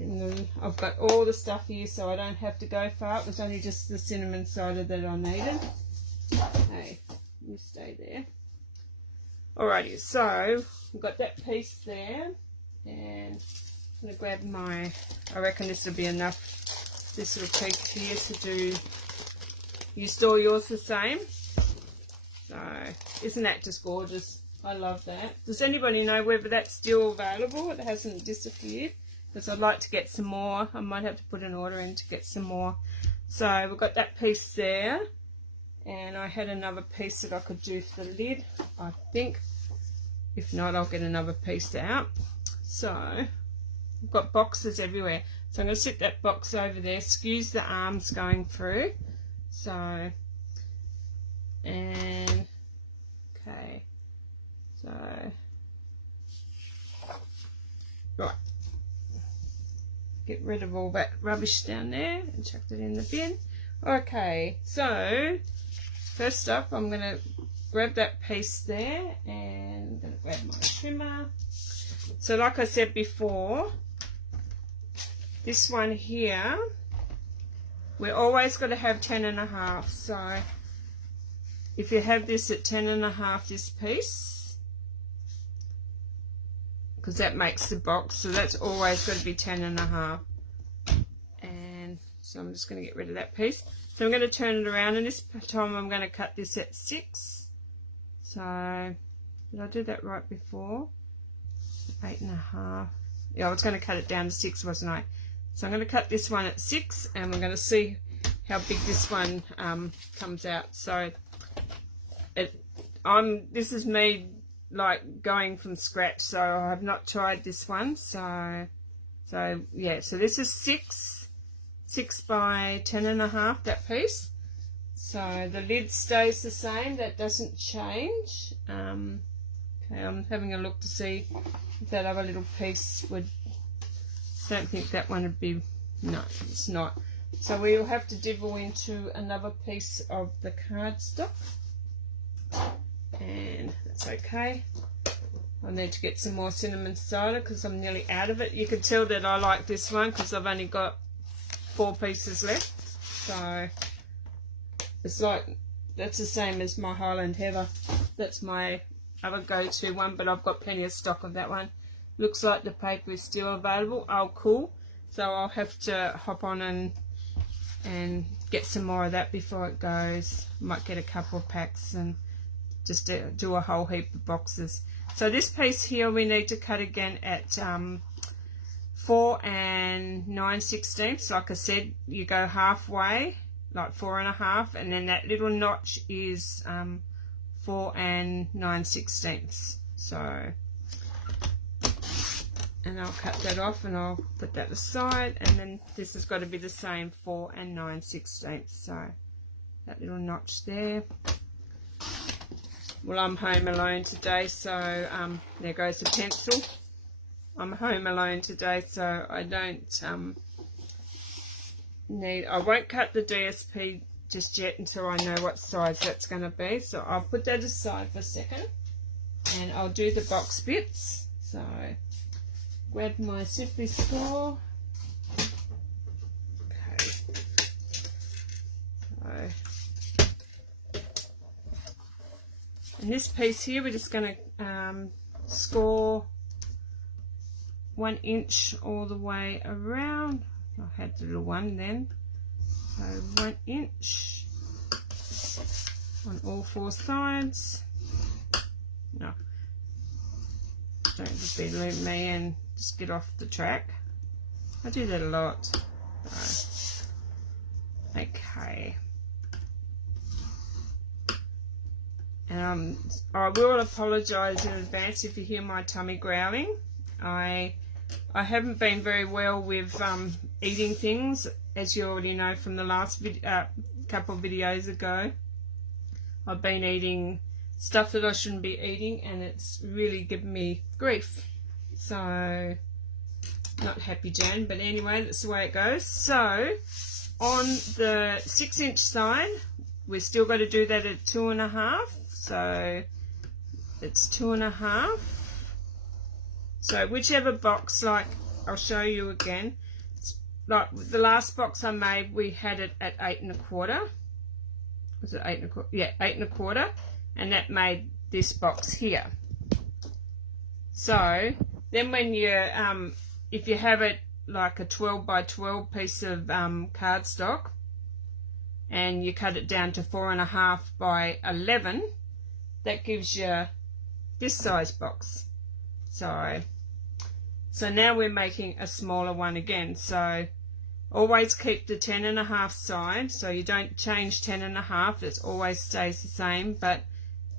and then I've got all the stuff here, so I don't have to go far. It was only just the cinnamon cider that I needed. Hey, you stay there. Alrighty, so we've got that piece there, and I'm going to grab I reckon this will be enough, this little piece here to do, you store yours the same. So, isn't that just gorgeous? I love that. Does anybody know whether that's still available? It hasn't disappeared. Because I'd like to get some more. I might have to put an order in to get some more. So we've got that piece there, and I had another piece that I could do for the lid, I think. If not, I'll get another piece out. So I've got boxes everywhere, so I'm going to sit that box over there, excuse the arms going through. So, and okay, so right, get rid of all that rubbish down there and chuck it in the bin. Okay, so first up I'm going to grab that piece there, and I'm going to grab my trimmer. So like I said before, this one here, we're always going to have 10.5. So if you have this at 10.5, this piece, because that makes the box, so that's always going to be 10.5. And so I'm just going to get rid of that piece. So I'm going to turn it around, and this time I'm going to cut this at 6. So did I do that right before? 8.5. Yeah, I was going to cut it down to 6, wasn't I? So I'm going to cut this one at 6, and we're going to see how big this one comes out. So this is me like going from scratch, so I have not tried this one. So yeah, so this is 6 by 10.5, that piece. So the lid stays the same, that doesn't change. Okay, I'm having a look to see if that other little piece would, I don't think that one would be, no, it's not. So we'll have to dibble into another piece of the cardstock. and that's okay. I need to get some more cinnamon cider because I'm nearly out of it. You can tell that I like this one because I've only got 4 pieces left. So it's like, that's the same as my Highland Heather. That's my other go-to one, but I've got plenty of stock of that one. Looks like the paper is still available. Oh, cool. So I'll have to hop on and get some more of that before it goes. Might get a couple of packs and just do a whole heap of boxes. So this piece here we need to cut again at 4 9/16. Like I said, you go halfway, like 4 1/2, and then that little notch is 4 9/16. So, and I'll cut that off and I'll put that aside, and then this has got to be the same 4 9/16. So that little notch there. Well, I'm home alone today, so there goes the pencil. I'm home alone today, so I don't I won't cut the DSP just yet until I know what size that's going to be. So I'll put that aside for a second, and I'll do the box bits. So grab my Simply Score. Okay. So, in this piece here, we're just going to score 1 inch all the way around. I had the little one then. So 1 inch on all 4 sides. No, don't just be me and just get off the track. I do that a lot. So, okay. I will apologise in advance if you hear my tummy growling. I haven't been very well with eating things, as you already know from the last couple of videos ago. I've been eating stuff that I shouldn't be eating, and it's really given me grief. So, not happy, Jan, but anyway, that's the way it goes. So, on the 6-inch side, we've still got to do that at 2 1/2. So it's 2 1/2. So whichever box, like I'll show you again. Like the last box I made, we had it at 8 1/4. Was it 8 1/4? Yeah, 8 1/4, and that made this box here. So then when you if you have it like a 12 by 12 piece of cardstock, and you cut it down to 4 1/2 by 11, that gives you this size box. So now we're making a smaller one again. So always keep the 10 1/2 side, so you don't change 10 1/2, it always stays the same, but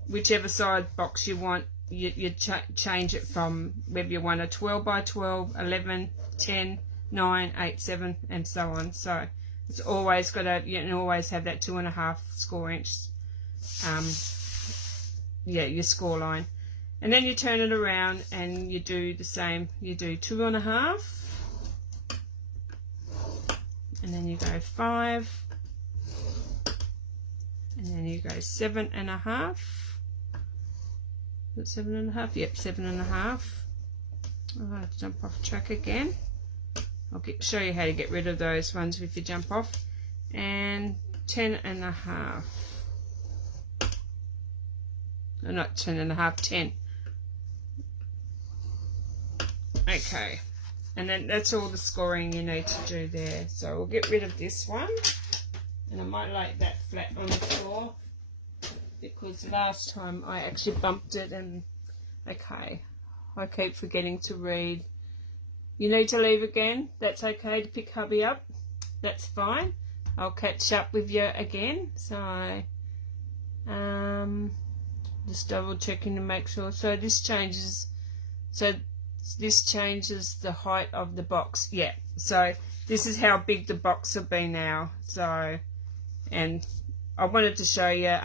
whichever side box you want, you change it from whether you want a 12 by 12, 11, 10, 9, 8, 7, and so on. So it's always got to, you can always have that 2 1/2 score inch, your score line. And then you turn it around and you do the same. You do 2 1/2, and then you go 5, and then you go 7 1/2. Is it 7 1/2? Yep, 7 1/2. I'll have to jump off track again. I'll show you how to get rid of those ones if you jump off. And 10 1/2. No, not 10 1/2, 10. Okay, and then that's all the scoring you need to do there. So we'll get rid of this one, and I might lay that flat on the floor because last time I actually bumped it. And okay, I keep forgetting to read. You need to leave again. That's okay to pick hubby up. That's fine. I'll catch up with you again. So just double checking to make sure. So this changes. So this changes the height of the box. Yeah, so this is how big the box will be now. So, and I wanted to show you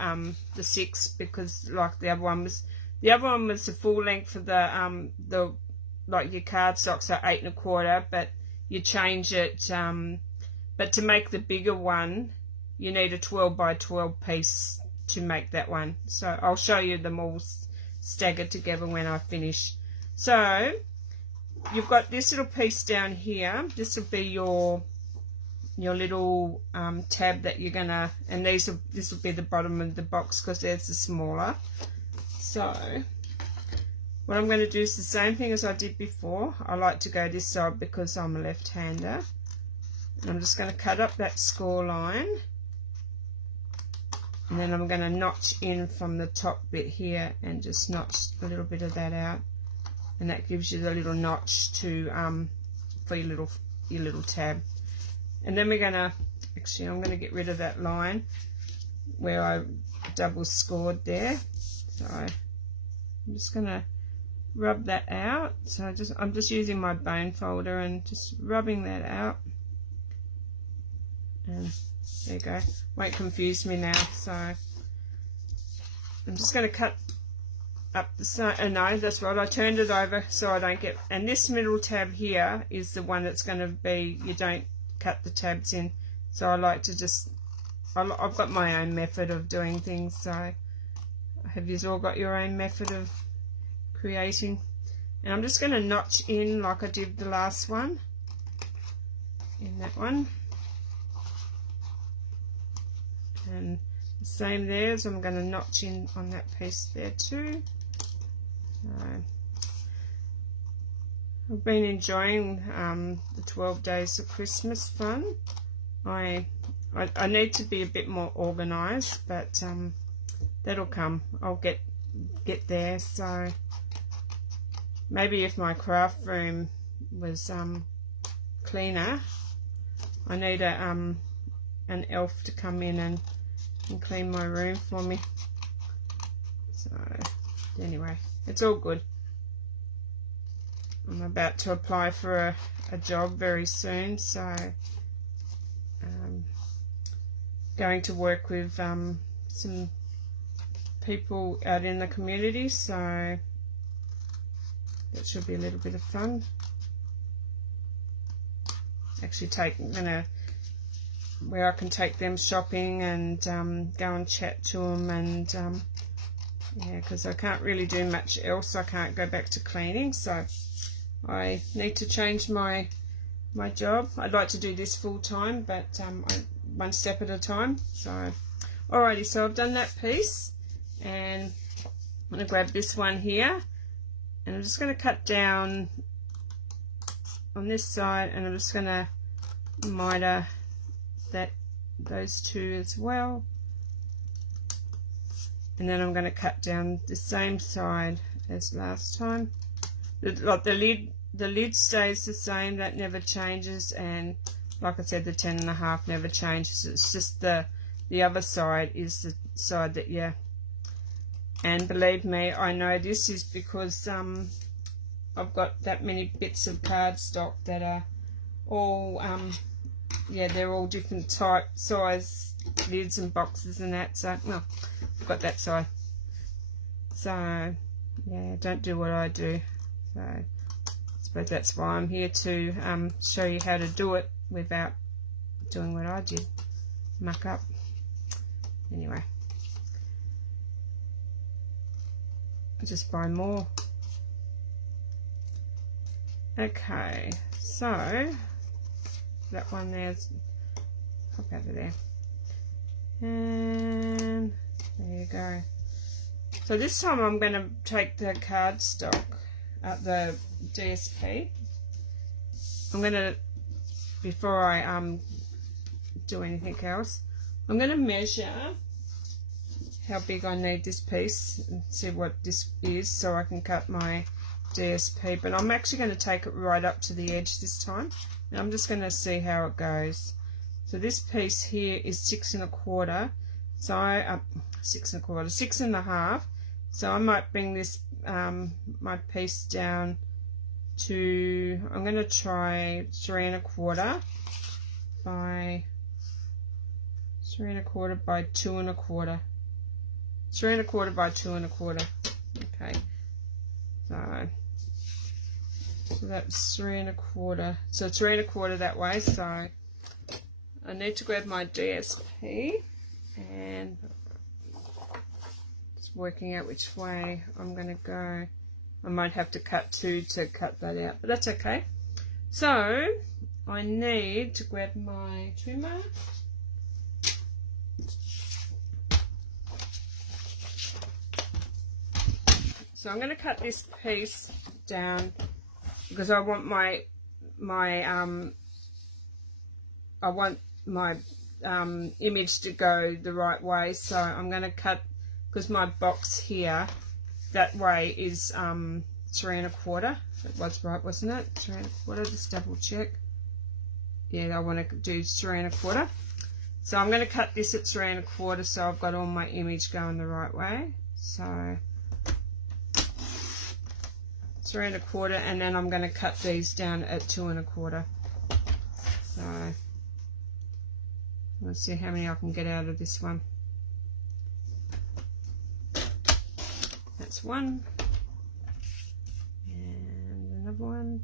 the 6 because like the other one was the full length of the like your cardstocks are 8 1/4, but you change it but to make the bigger one you need a 12 by 12 piece to make that one. So I'll show you them all staggered together when I finish. So you've got this little piece down here. This will be your little tab that you're gonna, and this will be the bottom of the box because there's the smaller. So what I'm going to do is the same thing as I did before. I like to go this side because I'm a left-hander. And I'm just going to cut up that score line, and then I'm going to notch in from the top bit here and just notch a little bit of that out, and that gives you the little notch to for your little tab. And then we're going to, actually I'm going to get rid of that line where I double scored there. So I'm just going to rub that out. So I'm just using my bone folder and just rubbing that out. And there you go. Won't confuse me now. So I'm just going to cut up the side. No, that's right. I turned it over so I don't get. And this middle tab here is the one that's going to be. You don't cut the tabs in. So I like to just. I've got my own method of doing things. So have you all got your own method of creating? And I'm just going to notch in like I did the last one. In that one. And the same there, so I'm going to notch in on that piece there too. So I've been enjoying the 12 days of Christmas fun. I need to be a bit more organised, but that'll come. I'll get there. So maybe if my craft room was cleaner, I need an elf to come in and clean my room for me. So anyway, it's all good. I'm about to apply for a job very soon, so going to work with some people out in the community, so that should be a little bit of fun. Actually where I can take them shopping and go and chat to them, and yeah, because I can't really do much else. I can't go back to cleaning, so I need to change my job. I'd like to do this full time, but one step at a time. So alrighty, so I've done that piece, and I'm going to grab this one here, and I'm just going to cut down on this side, and I'm just going to miter those two as well, and then I'm going to cut down the same side as last time. The lid stays the same, that never changes, and like I said, the 10.5 never changes. It's just the other side is the side that and believe me, I know this is because I've got that many bits of cardstock that are all yeah, they're all different type, size lids and boxes and that. So, well, I've got that side. So, yeah, don't do what I do. So, I suppose that's why I'm here to show you how to do it without doing what I did. Muck up. Anyway. I'll just buy more. Okay, so that one there's pop out of there, and there you go. So this time I'm going to take the cardstock out the DSP. I'm going to, before I do anything else, I'm going to measure how big I need this piece and see what this is so I can cut my DSP, but I'm actually going to take it right up to the edge this time, and I'm just going to see how it goes. So this piece here is 6 1/4, so 6 1/4, 6 1/2. So I might bring this my piece down to, I'm going to try 3 1/4 by 3 1/4 by 2 1/4. 3 1/4 by 2 1/4. Okay, so that's 3 1/4. So 3 1/4 that way. So I need to grab my DSP, and Just working out which way I'm going to go. I might have to cut two to cut that out, but that's okay. So I need to grab my trimmer. So I'm going to cut this piece down because I want my image to go the right way. So I'm going to cut, because my box here that way is 3 1/4. That was right, wasn't it? 3 1/4. Just double check. Yeah, I want to do 3 1/4. So I'm going to cut this at 3 1/4 so I've got all my image going the right way. So 3 1/4, and then I'm going to cut these down at 2 1/4. So let's see how many I can get out of this one. That's one, and another one.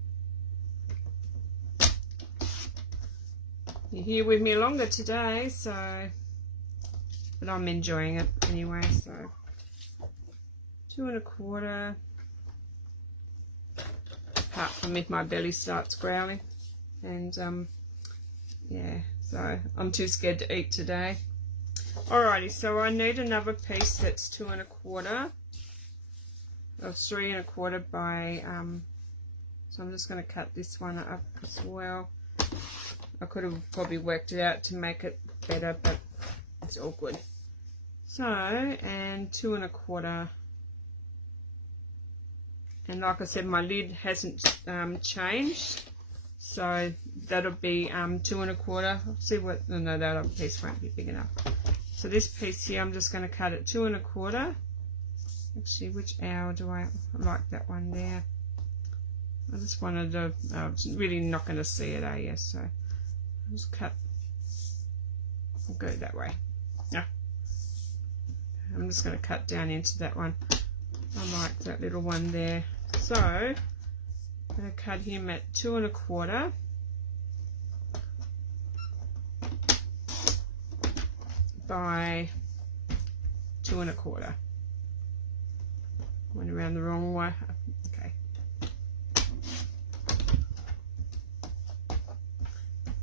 You're here with me longer today, so, but I'm enjoying it anyway. So 2 1/4. Apart from if my belly starts growling, and yeah, so I'm too scared to eat today. Alrighty, so I need another piece that's 2 1/4 or 3 1/4 by so I'm just going to cut this one up as well. I could have probably worked it out to make it better, but it's all good. So, and 2 1/4. And like I said, my lid hasn't changed, so that'll be 2 1/4. I'll see what, no, that other piece won't be big enough. So this piece here, I'm just going to cut it 2 1/4. Actually, which hour do I like that one there? I just wanted to, I'm really not going to see it, yes, so I'll just cut, I'll go that way. Yeah. I'm just going to cut down into that one. I like that little one there. So I'm going to cut him at 2 1/4 by 2 1/4. Went around the wrong way. Okay.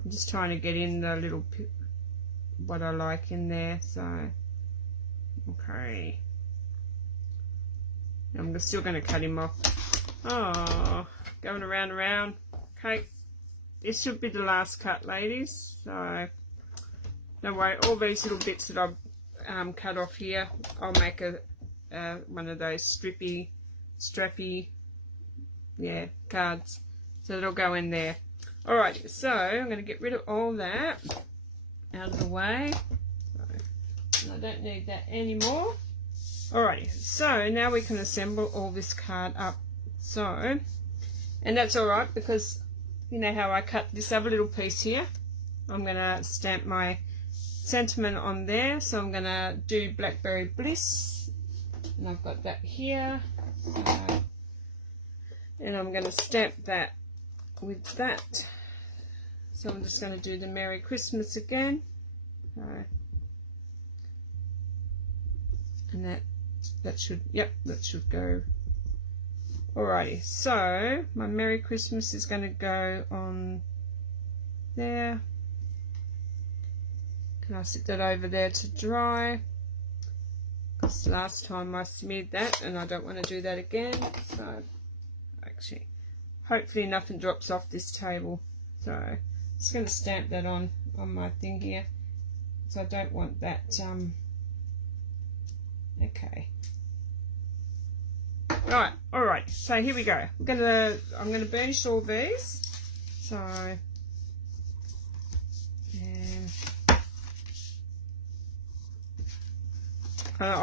I'm just trying to get in the little what I like in there. So okay. I'm still going to cut him off. Oh, going around and around. Okay, this should be the last cut, ladies. So don't worry, all these little bits that I've cut off here, I'll make a one of those strappy, yeah, cards. So it'll go in there. Alright, so I'm going to get rid of all that out of the way. So I don't need that anymore. Alrighty, so now we can assemble all this card up. So, and that's alright because you know how I cut this other little piece here. I'm going to stamp my sentiment on there. So I'm going to do Blackberry Bliss. And I've got that here. So, and I'm going to stamp that with that. So I'm just going to do the Merry Christmas again. And that should, yep, that should go. Alrighty, so my Merry Christmas is going to go on there. Can I sit that over there to dry? Because last time I smeared that and I don't want to do that again. So actually, hopefully nothing drops off this table. So I'm just going to stamp that on my thing here. So I don't want that, okay. Right, alright, so here we go. I'm gonna burnish all these. So I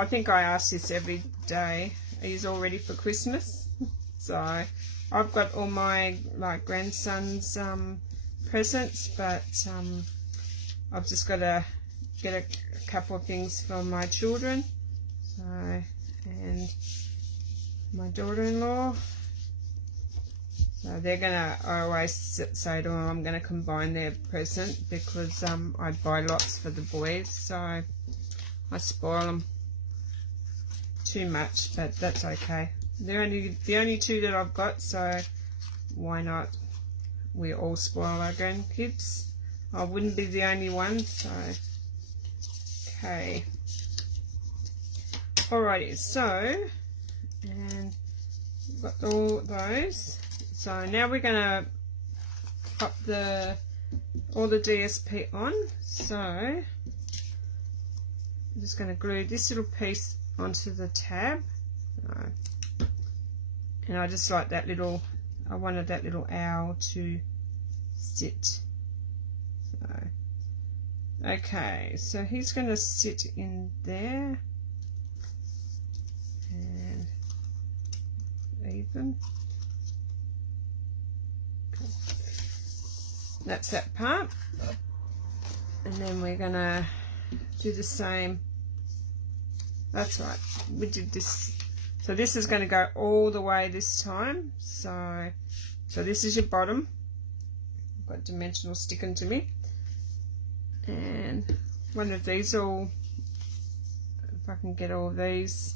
think I ask this every day. Are you all ready for Christmas? So I've got all my grandson's presents, but I've just got to get a couple of things for my children. So, and my daughter-in-law. So they're gonna, I always say to them, I'm gonna combine their present because I buy lots for the boys, so I spoil them too much, but that's okay. They're the only two that I've got, so why not? We all spoil our grandkids. I wouldn't be the only one, so okay. Alrighty, so and we've got all those. So now we're gonna pop all the DSP on. So I'm just going to glue this little piece onto the tab. And I just like that little, I wanted that little owl to sit. So, okay, so he's going to sit in there. And even. Okay. That's that part. And then we're going to do the same. That's right, we did this. So this is going to go all the way this time. So this is your bottom. I've got dimensional sticking to me. And one of these all, if I can get all of these.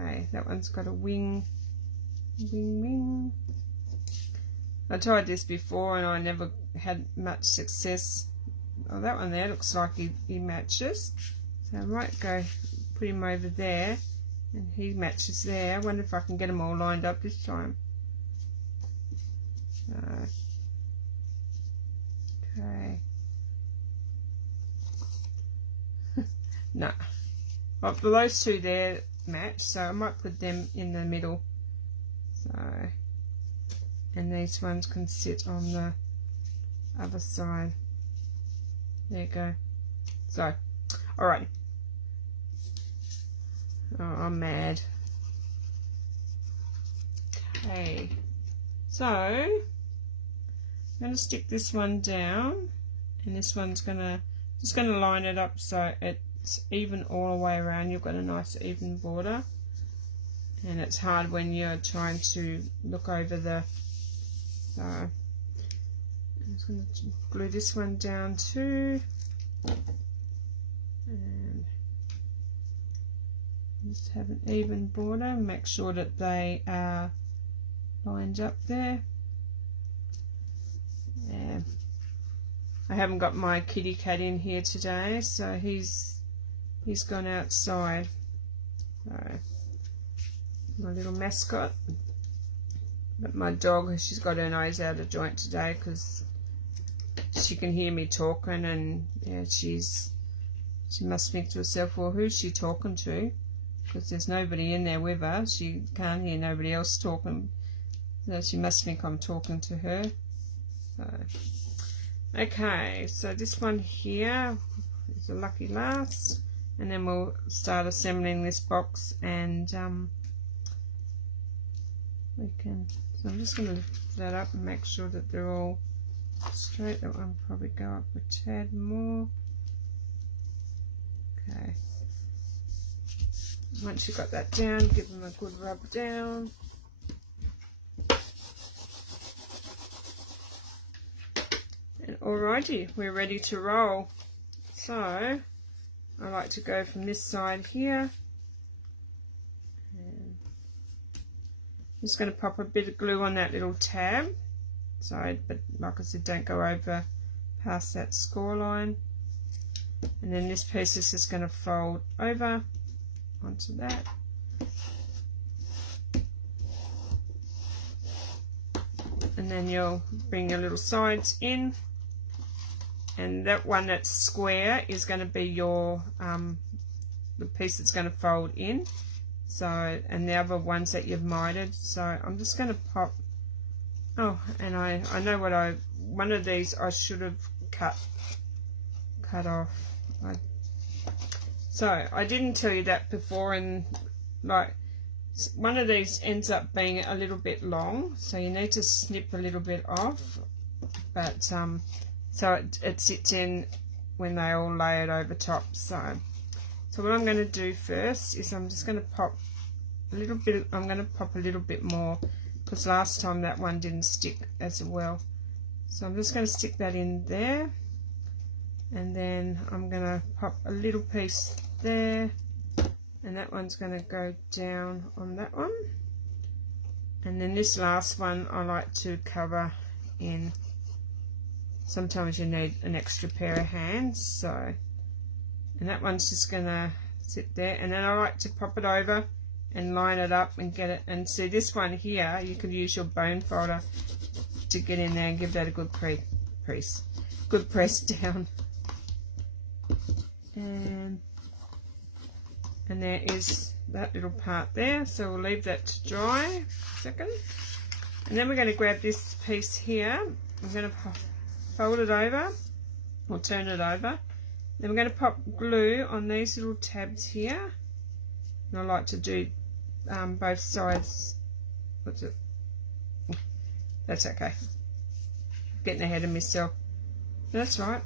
Okay, that one's got a wing. Wing. I tried this before and I never had much success. Oh, that one there looks like he matches. So I might go put him over there and he matches there. I wonder if I can get them all lined up this time. Okay. No. Well, those two there match, so I might put them in the middle. So, and these ones can sit on the other side. There you go. So, alright. Oh, I'm mad. Okay. So, I'm going to stick this one down, and this one's just going to line it up so it's even all the way around. You've got a nice even border, and it's hard when you're trying to look over the. So, I'm just going to glue this one down too, and just have an even border. Make sure that they are lined up there. Yeah. I haven't got my kitty cat in here today, so he's gone outside. So my little mascot. But my dog, she's got her nose out of joint today because she can hear me talking, and yeah, she must think to herself, well, who's she talking to? Because there's nobody in there with her. She can't hear nobody else talking, so she must think I'm talking to her. So, okay, so this one here is a lucky last, and then we'll start assembling this box, and we can. So I'm just going to lift that up and make sure that they're all straight. That one probably go up a tad more. Okay. Once you've got that down, give them a good rub down. And alrighty, we're ready to roll. So I like to go from this side here. I'm just going to pop a bit of glue on that little tab. So, but like I said, don't go over past that score line. And then this piece is just going to fold over onto that. And then you'll bring your little sides in. And that one that's square is going to be your the piece that's going to fold in. So, and the other ones that you've mitered. So I'm just going to pop. Oh, and I know what one of these I should have cut off. So I didn't tell you that before, and like one of these ends up being a little bit long, so you need to snip a little bit off. But so it sits in when they all lay it over top. So what I'm going to do first is I'm just going to pop a little bit. I'm going to pop a little bit more because last time that one didn't stick as well. So I'm just going to stick that in there, and then I'm going to pop a little piece there, and that one's going to go down on that one, and then this last one I like to cover in. Sometimes you need an extra pair of hands, so, and that one's just going to sit there, and then I like to pop it over and line it up and get it. And see, this one here, you could use your bone folder to get in there and give that a good press down. And there is that little part there, so we'll leave that to dry a second. And then we're going to grab this piece here. I'm going to fold it over, or turn it over. Then we're going to pop glue on these little tabs here. And I like to do both sides. What's it? That's okay. Getting ahead of myself. That's right.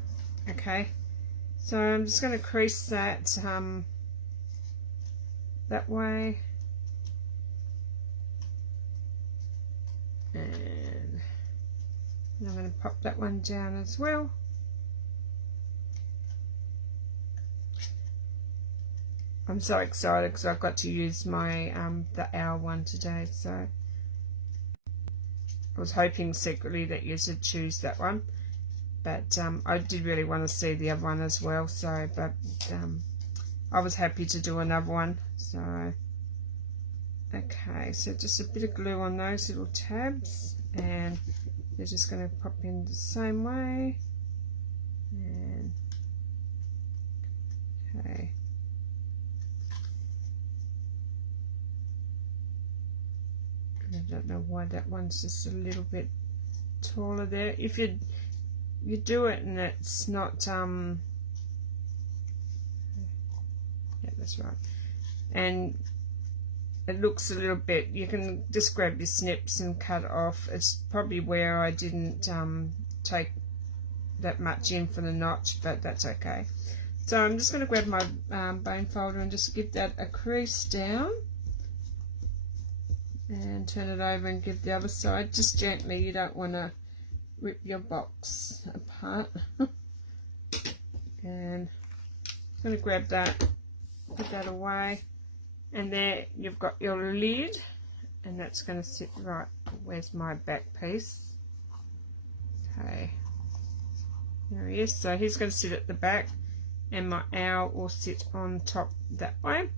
Okay. So I'm just going to crease that that way. And I'm going to pop that one down as well. I'm so excited because I've got to use my the owl one today, so I was hoping secretly that you should choose that one, but I did really want to see the other one as well, so but I was happy to do another one. So okay, so just a bit of glue on those little tabs, and they're just going to pop in the same way. And okay, I don't know why that one's just a little bit taller there. If you do it and it's not yeah, that's right, and it looks a little bit, you can just grab your snips and cut off. It's probably where I didn't take that much in for the notch, but that's okay. So I'm just going to grab my bone folder and just give that a crease down and turn it over and give the other side just gently. You don't want to rip your box apart. And I'm going to grab that, put that away, and there you've got your lid, and that's going to sit right. Where's my back piece? Okay, there he is. So he's going to sit at the back, and my owl will sit on top that way.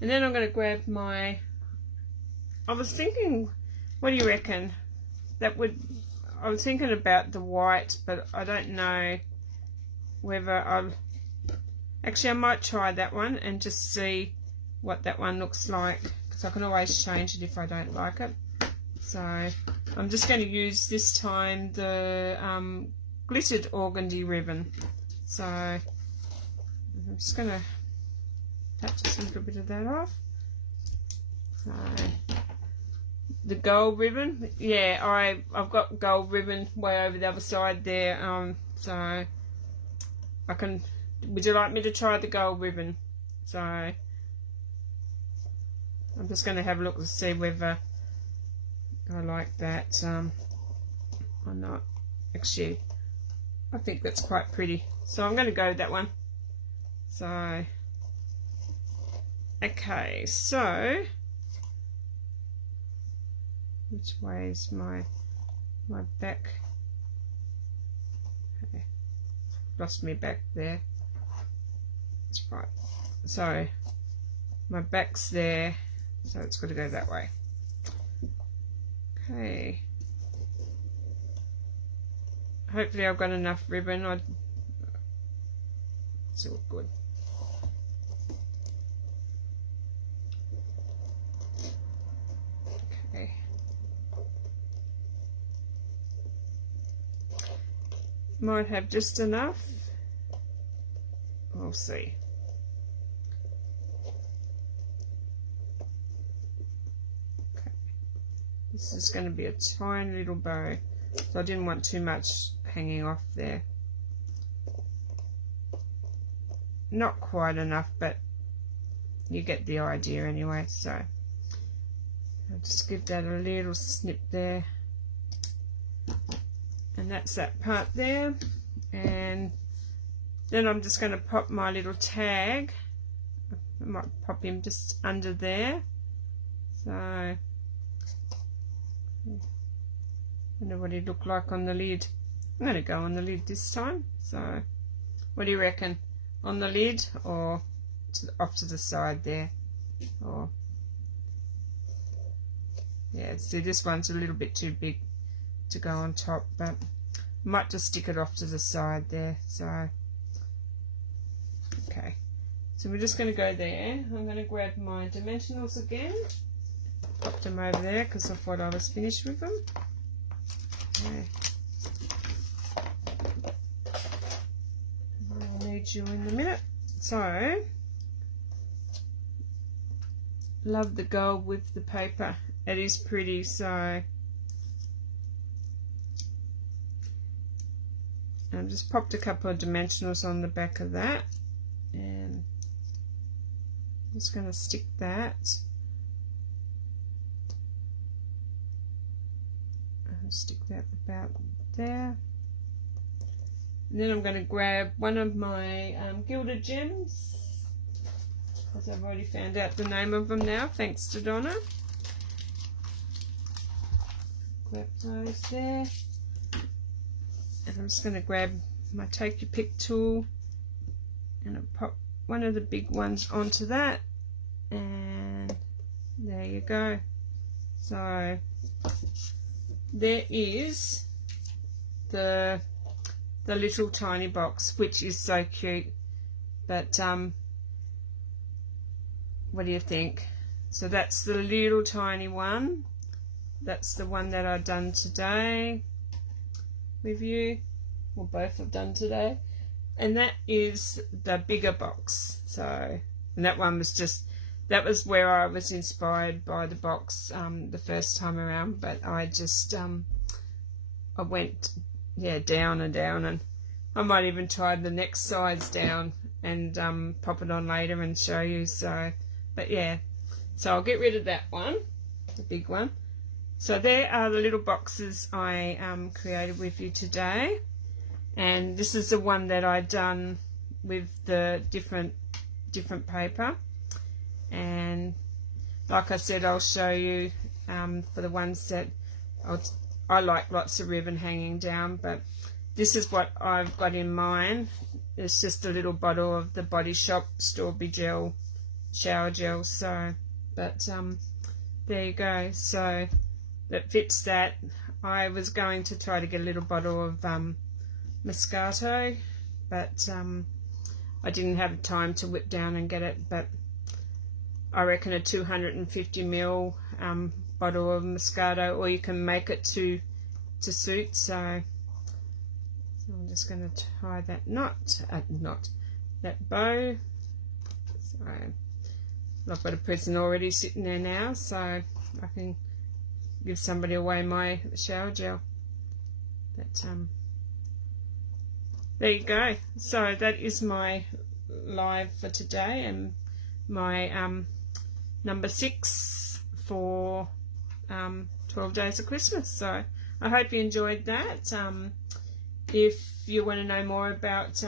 And then I'm going to grab my, I was thinking, what do you reckon? That would, I was thinking about the white, but I don't know whether I'll, actually I might try that one and just see what that one looks like, because I can always change it if I don't like it. So I'm just going to use this time the glittered organdy ribbon. So I'm just going to touch just a little bit of that off. So the gold ribbon, yeah, I've got gold ribbon way over the other side there. So I can, would you like me to try the gold ribbon? So I'm just going to have a look to see whether I like that or not. Actually, I think that's quite pretty, so I'm going to go with that one. So okay, so which way is my back? Okay, lost me back there. That's right. So my back's there, so it's got to go that way. Okay. Hopefully I've got enough ribbon. It's all good. Okay. Might have just enough. We'll see. This is going to be a tiny little bow, so I didn't want too much hanging off there. Not quite enough, but you get the idea anyway. So I'll just give that a little snip there, and that's that part there. And then I'm just going to pop my little tag I might pop him just under there. So I wonder what he'd look like on the lid. I'm going to go on the lid this time. So what do you reckon? On the lid or off to the side there? Or yeah, see, this one's a little bit too big to go on top, but I might just stick it off to the side there. So okay, so we're just going to go there. I'm going to grab my dimensionals again, pop them over there because I thought I was finished with them. Okay. I'll need you in a minute. So love the gold with the paper. It is pretty. So I've just popped a couple of dimensionals on the back of that, and I'm just going to stick that. I'll stick that about there. And then I'm going to grab one of my gilded gems, because I've already found out the name of them now, thanks to Donna. Grab those there. And I'm just going to grab my take your pick tool and I'll pop one of the big ones onto that, and there you go. So there is the little tiny box, which is so cute. But what do you think? So that's the little tiny one. That's the one that I've done today with you, or both have done today, and that is the bigger box. So, and that one was just, that was where I was inspired by the box the first time around, but I just I went down and down, and I might even try the next size down and pop it on later and show you. So, but yeah, so I'll get rid of that one, the big one. So there are the little boxes I created with you today, and this is the one that I done with the different paper. And like I said, I'll show you for the ones that I like lots of ribbon hanging down, but this is what I've got in mine. It's just a little bottle of the Body Shop strawberry gel, shower gel. So, but there you go. So that fits that. I was going to try to get a little bottle of Moscato, but I didn't have time to whip down and get it. But I reckon a 250ml bottle of Moscato, or you can make it to suit. So I'm just going to tie that that bow. So I've got a present already sitting there now, so I can give somebody away my shower gel. But there you go. So that is my live for today, and my number 6 for 12 Days of Christmas. So I hope you enjoyed that. If you want to know more about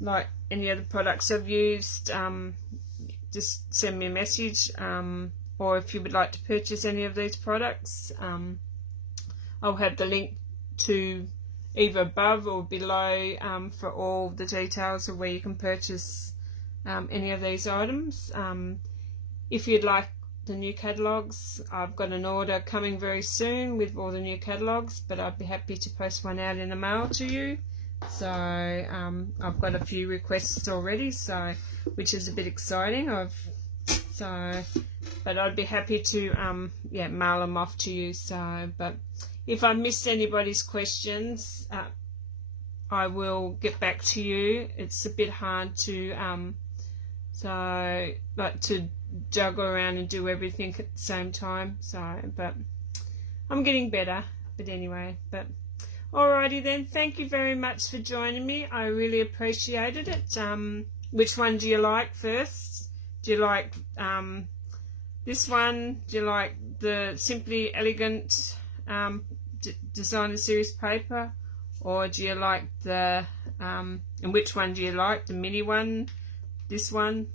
like any other products I've used, just send me a message. Or if you would like to purchase any of these products, I'll have the link to either above or below for all the details of where you can purchase any of these items. If you'd like the new catalogues, I've got an order coming very soon with all the new catalogues, but I'd be happy to post one out in the mail to you. So I've got a few requests already, so which is a bit exciting. But I'd be happy to mail them off to you. So, but if I missed anybody's questions, I will get back to you. It's a bit hard to to juggle around and do everything at the same time. So, but I'm getting better. But anyway, but alrighty then. Thank you very much for joining me. I really appreciated it. Which one do you like first? Do you like this one? Do you like the Simply Elegant Designer Series paper? Or do you like the, and which one do you like? The mini one, this one.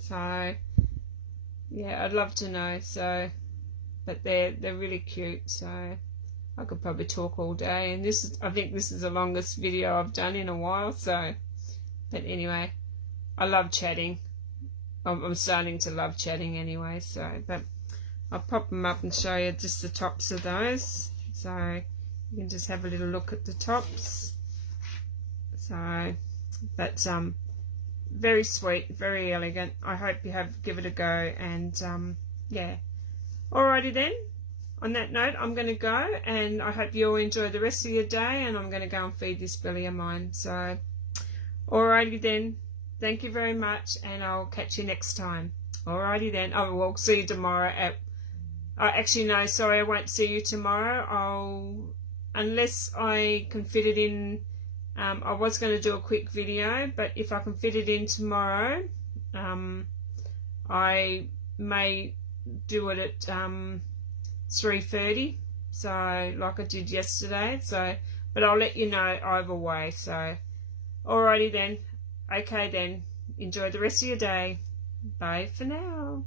So yeah, I'd love to know. So, but they're really cute. So I could probably talk all day, and I think this is the longest video I've done in a while. So, but anyway, I love chatting. I'm starting to love chatting anyway. So, but I'll pop them up and show you just the tops of those. So you can just have a little look at the tops. So, but very sweet, very elegant. I hope you give it a go, and yeah. Alrighty then. On that note, I'm going to go, and I hope you all enjoy the rest of your day, and I'm going to go and feed this Billy of mine. So, alrighty then. Thank you very much, and I'll catch you next time. Alrighty then. Oh, well, see you tomorrow at... actually, no, sorry, I won't see you tomorrow. Unless I can fit it in... I was going to do a quick video, but if I can fit it in tomorrow, I may do it at 3:30, so like I did yesterday. So, but I'll let you know either way. So, alrighty then. Okay then. Enjoy the rest of your day. Bye for now.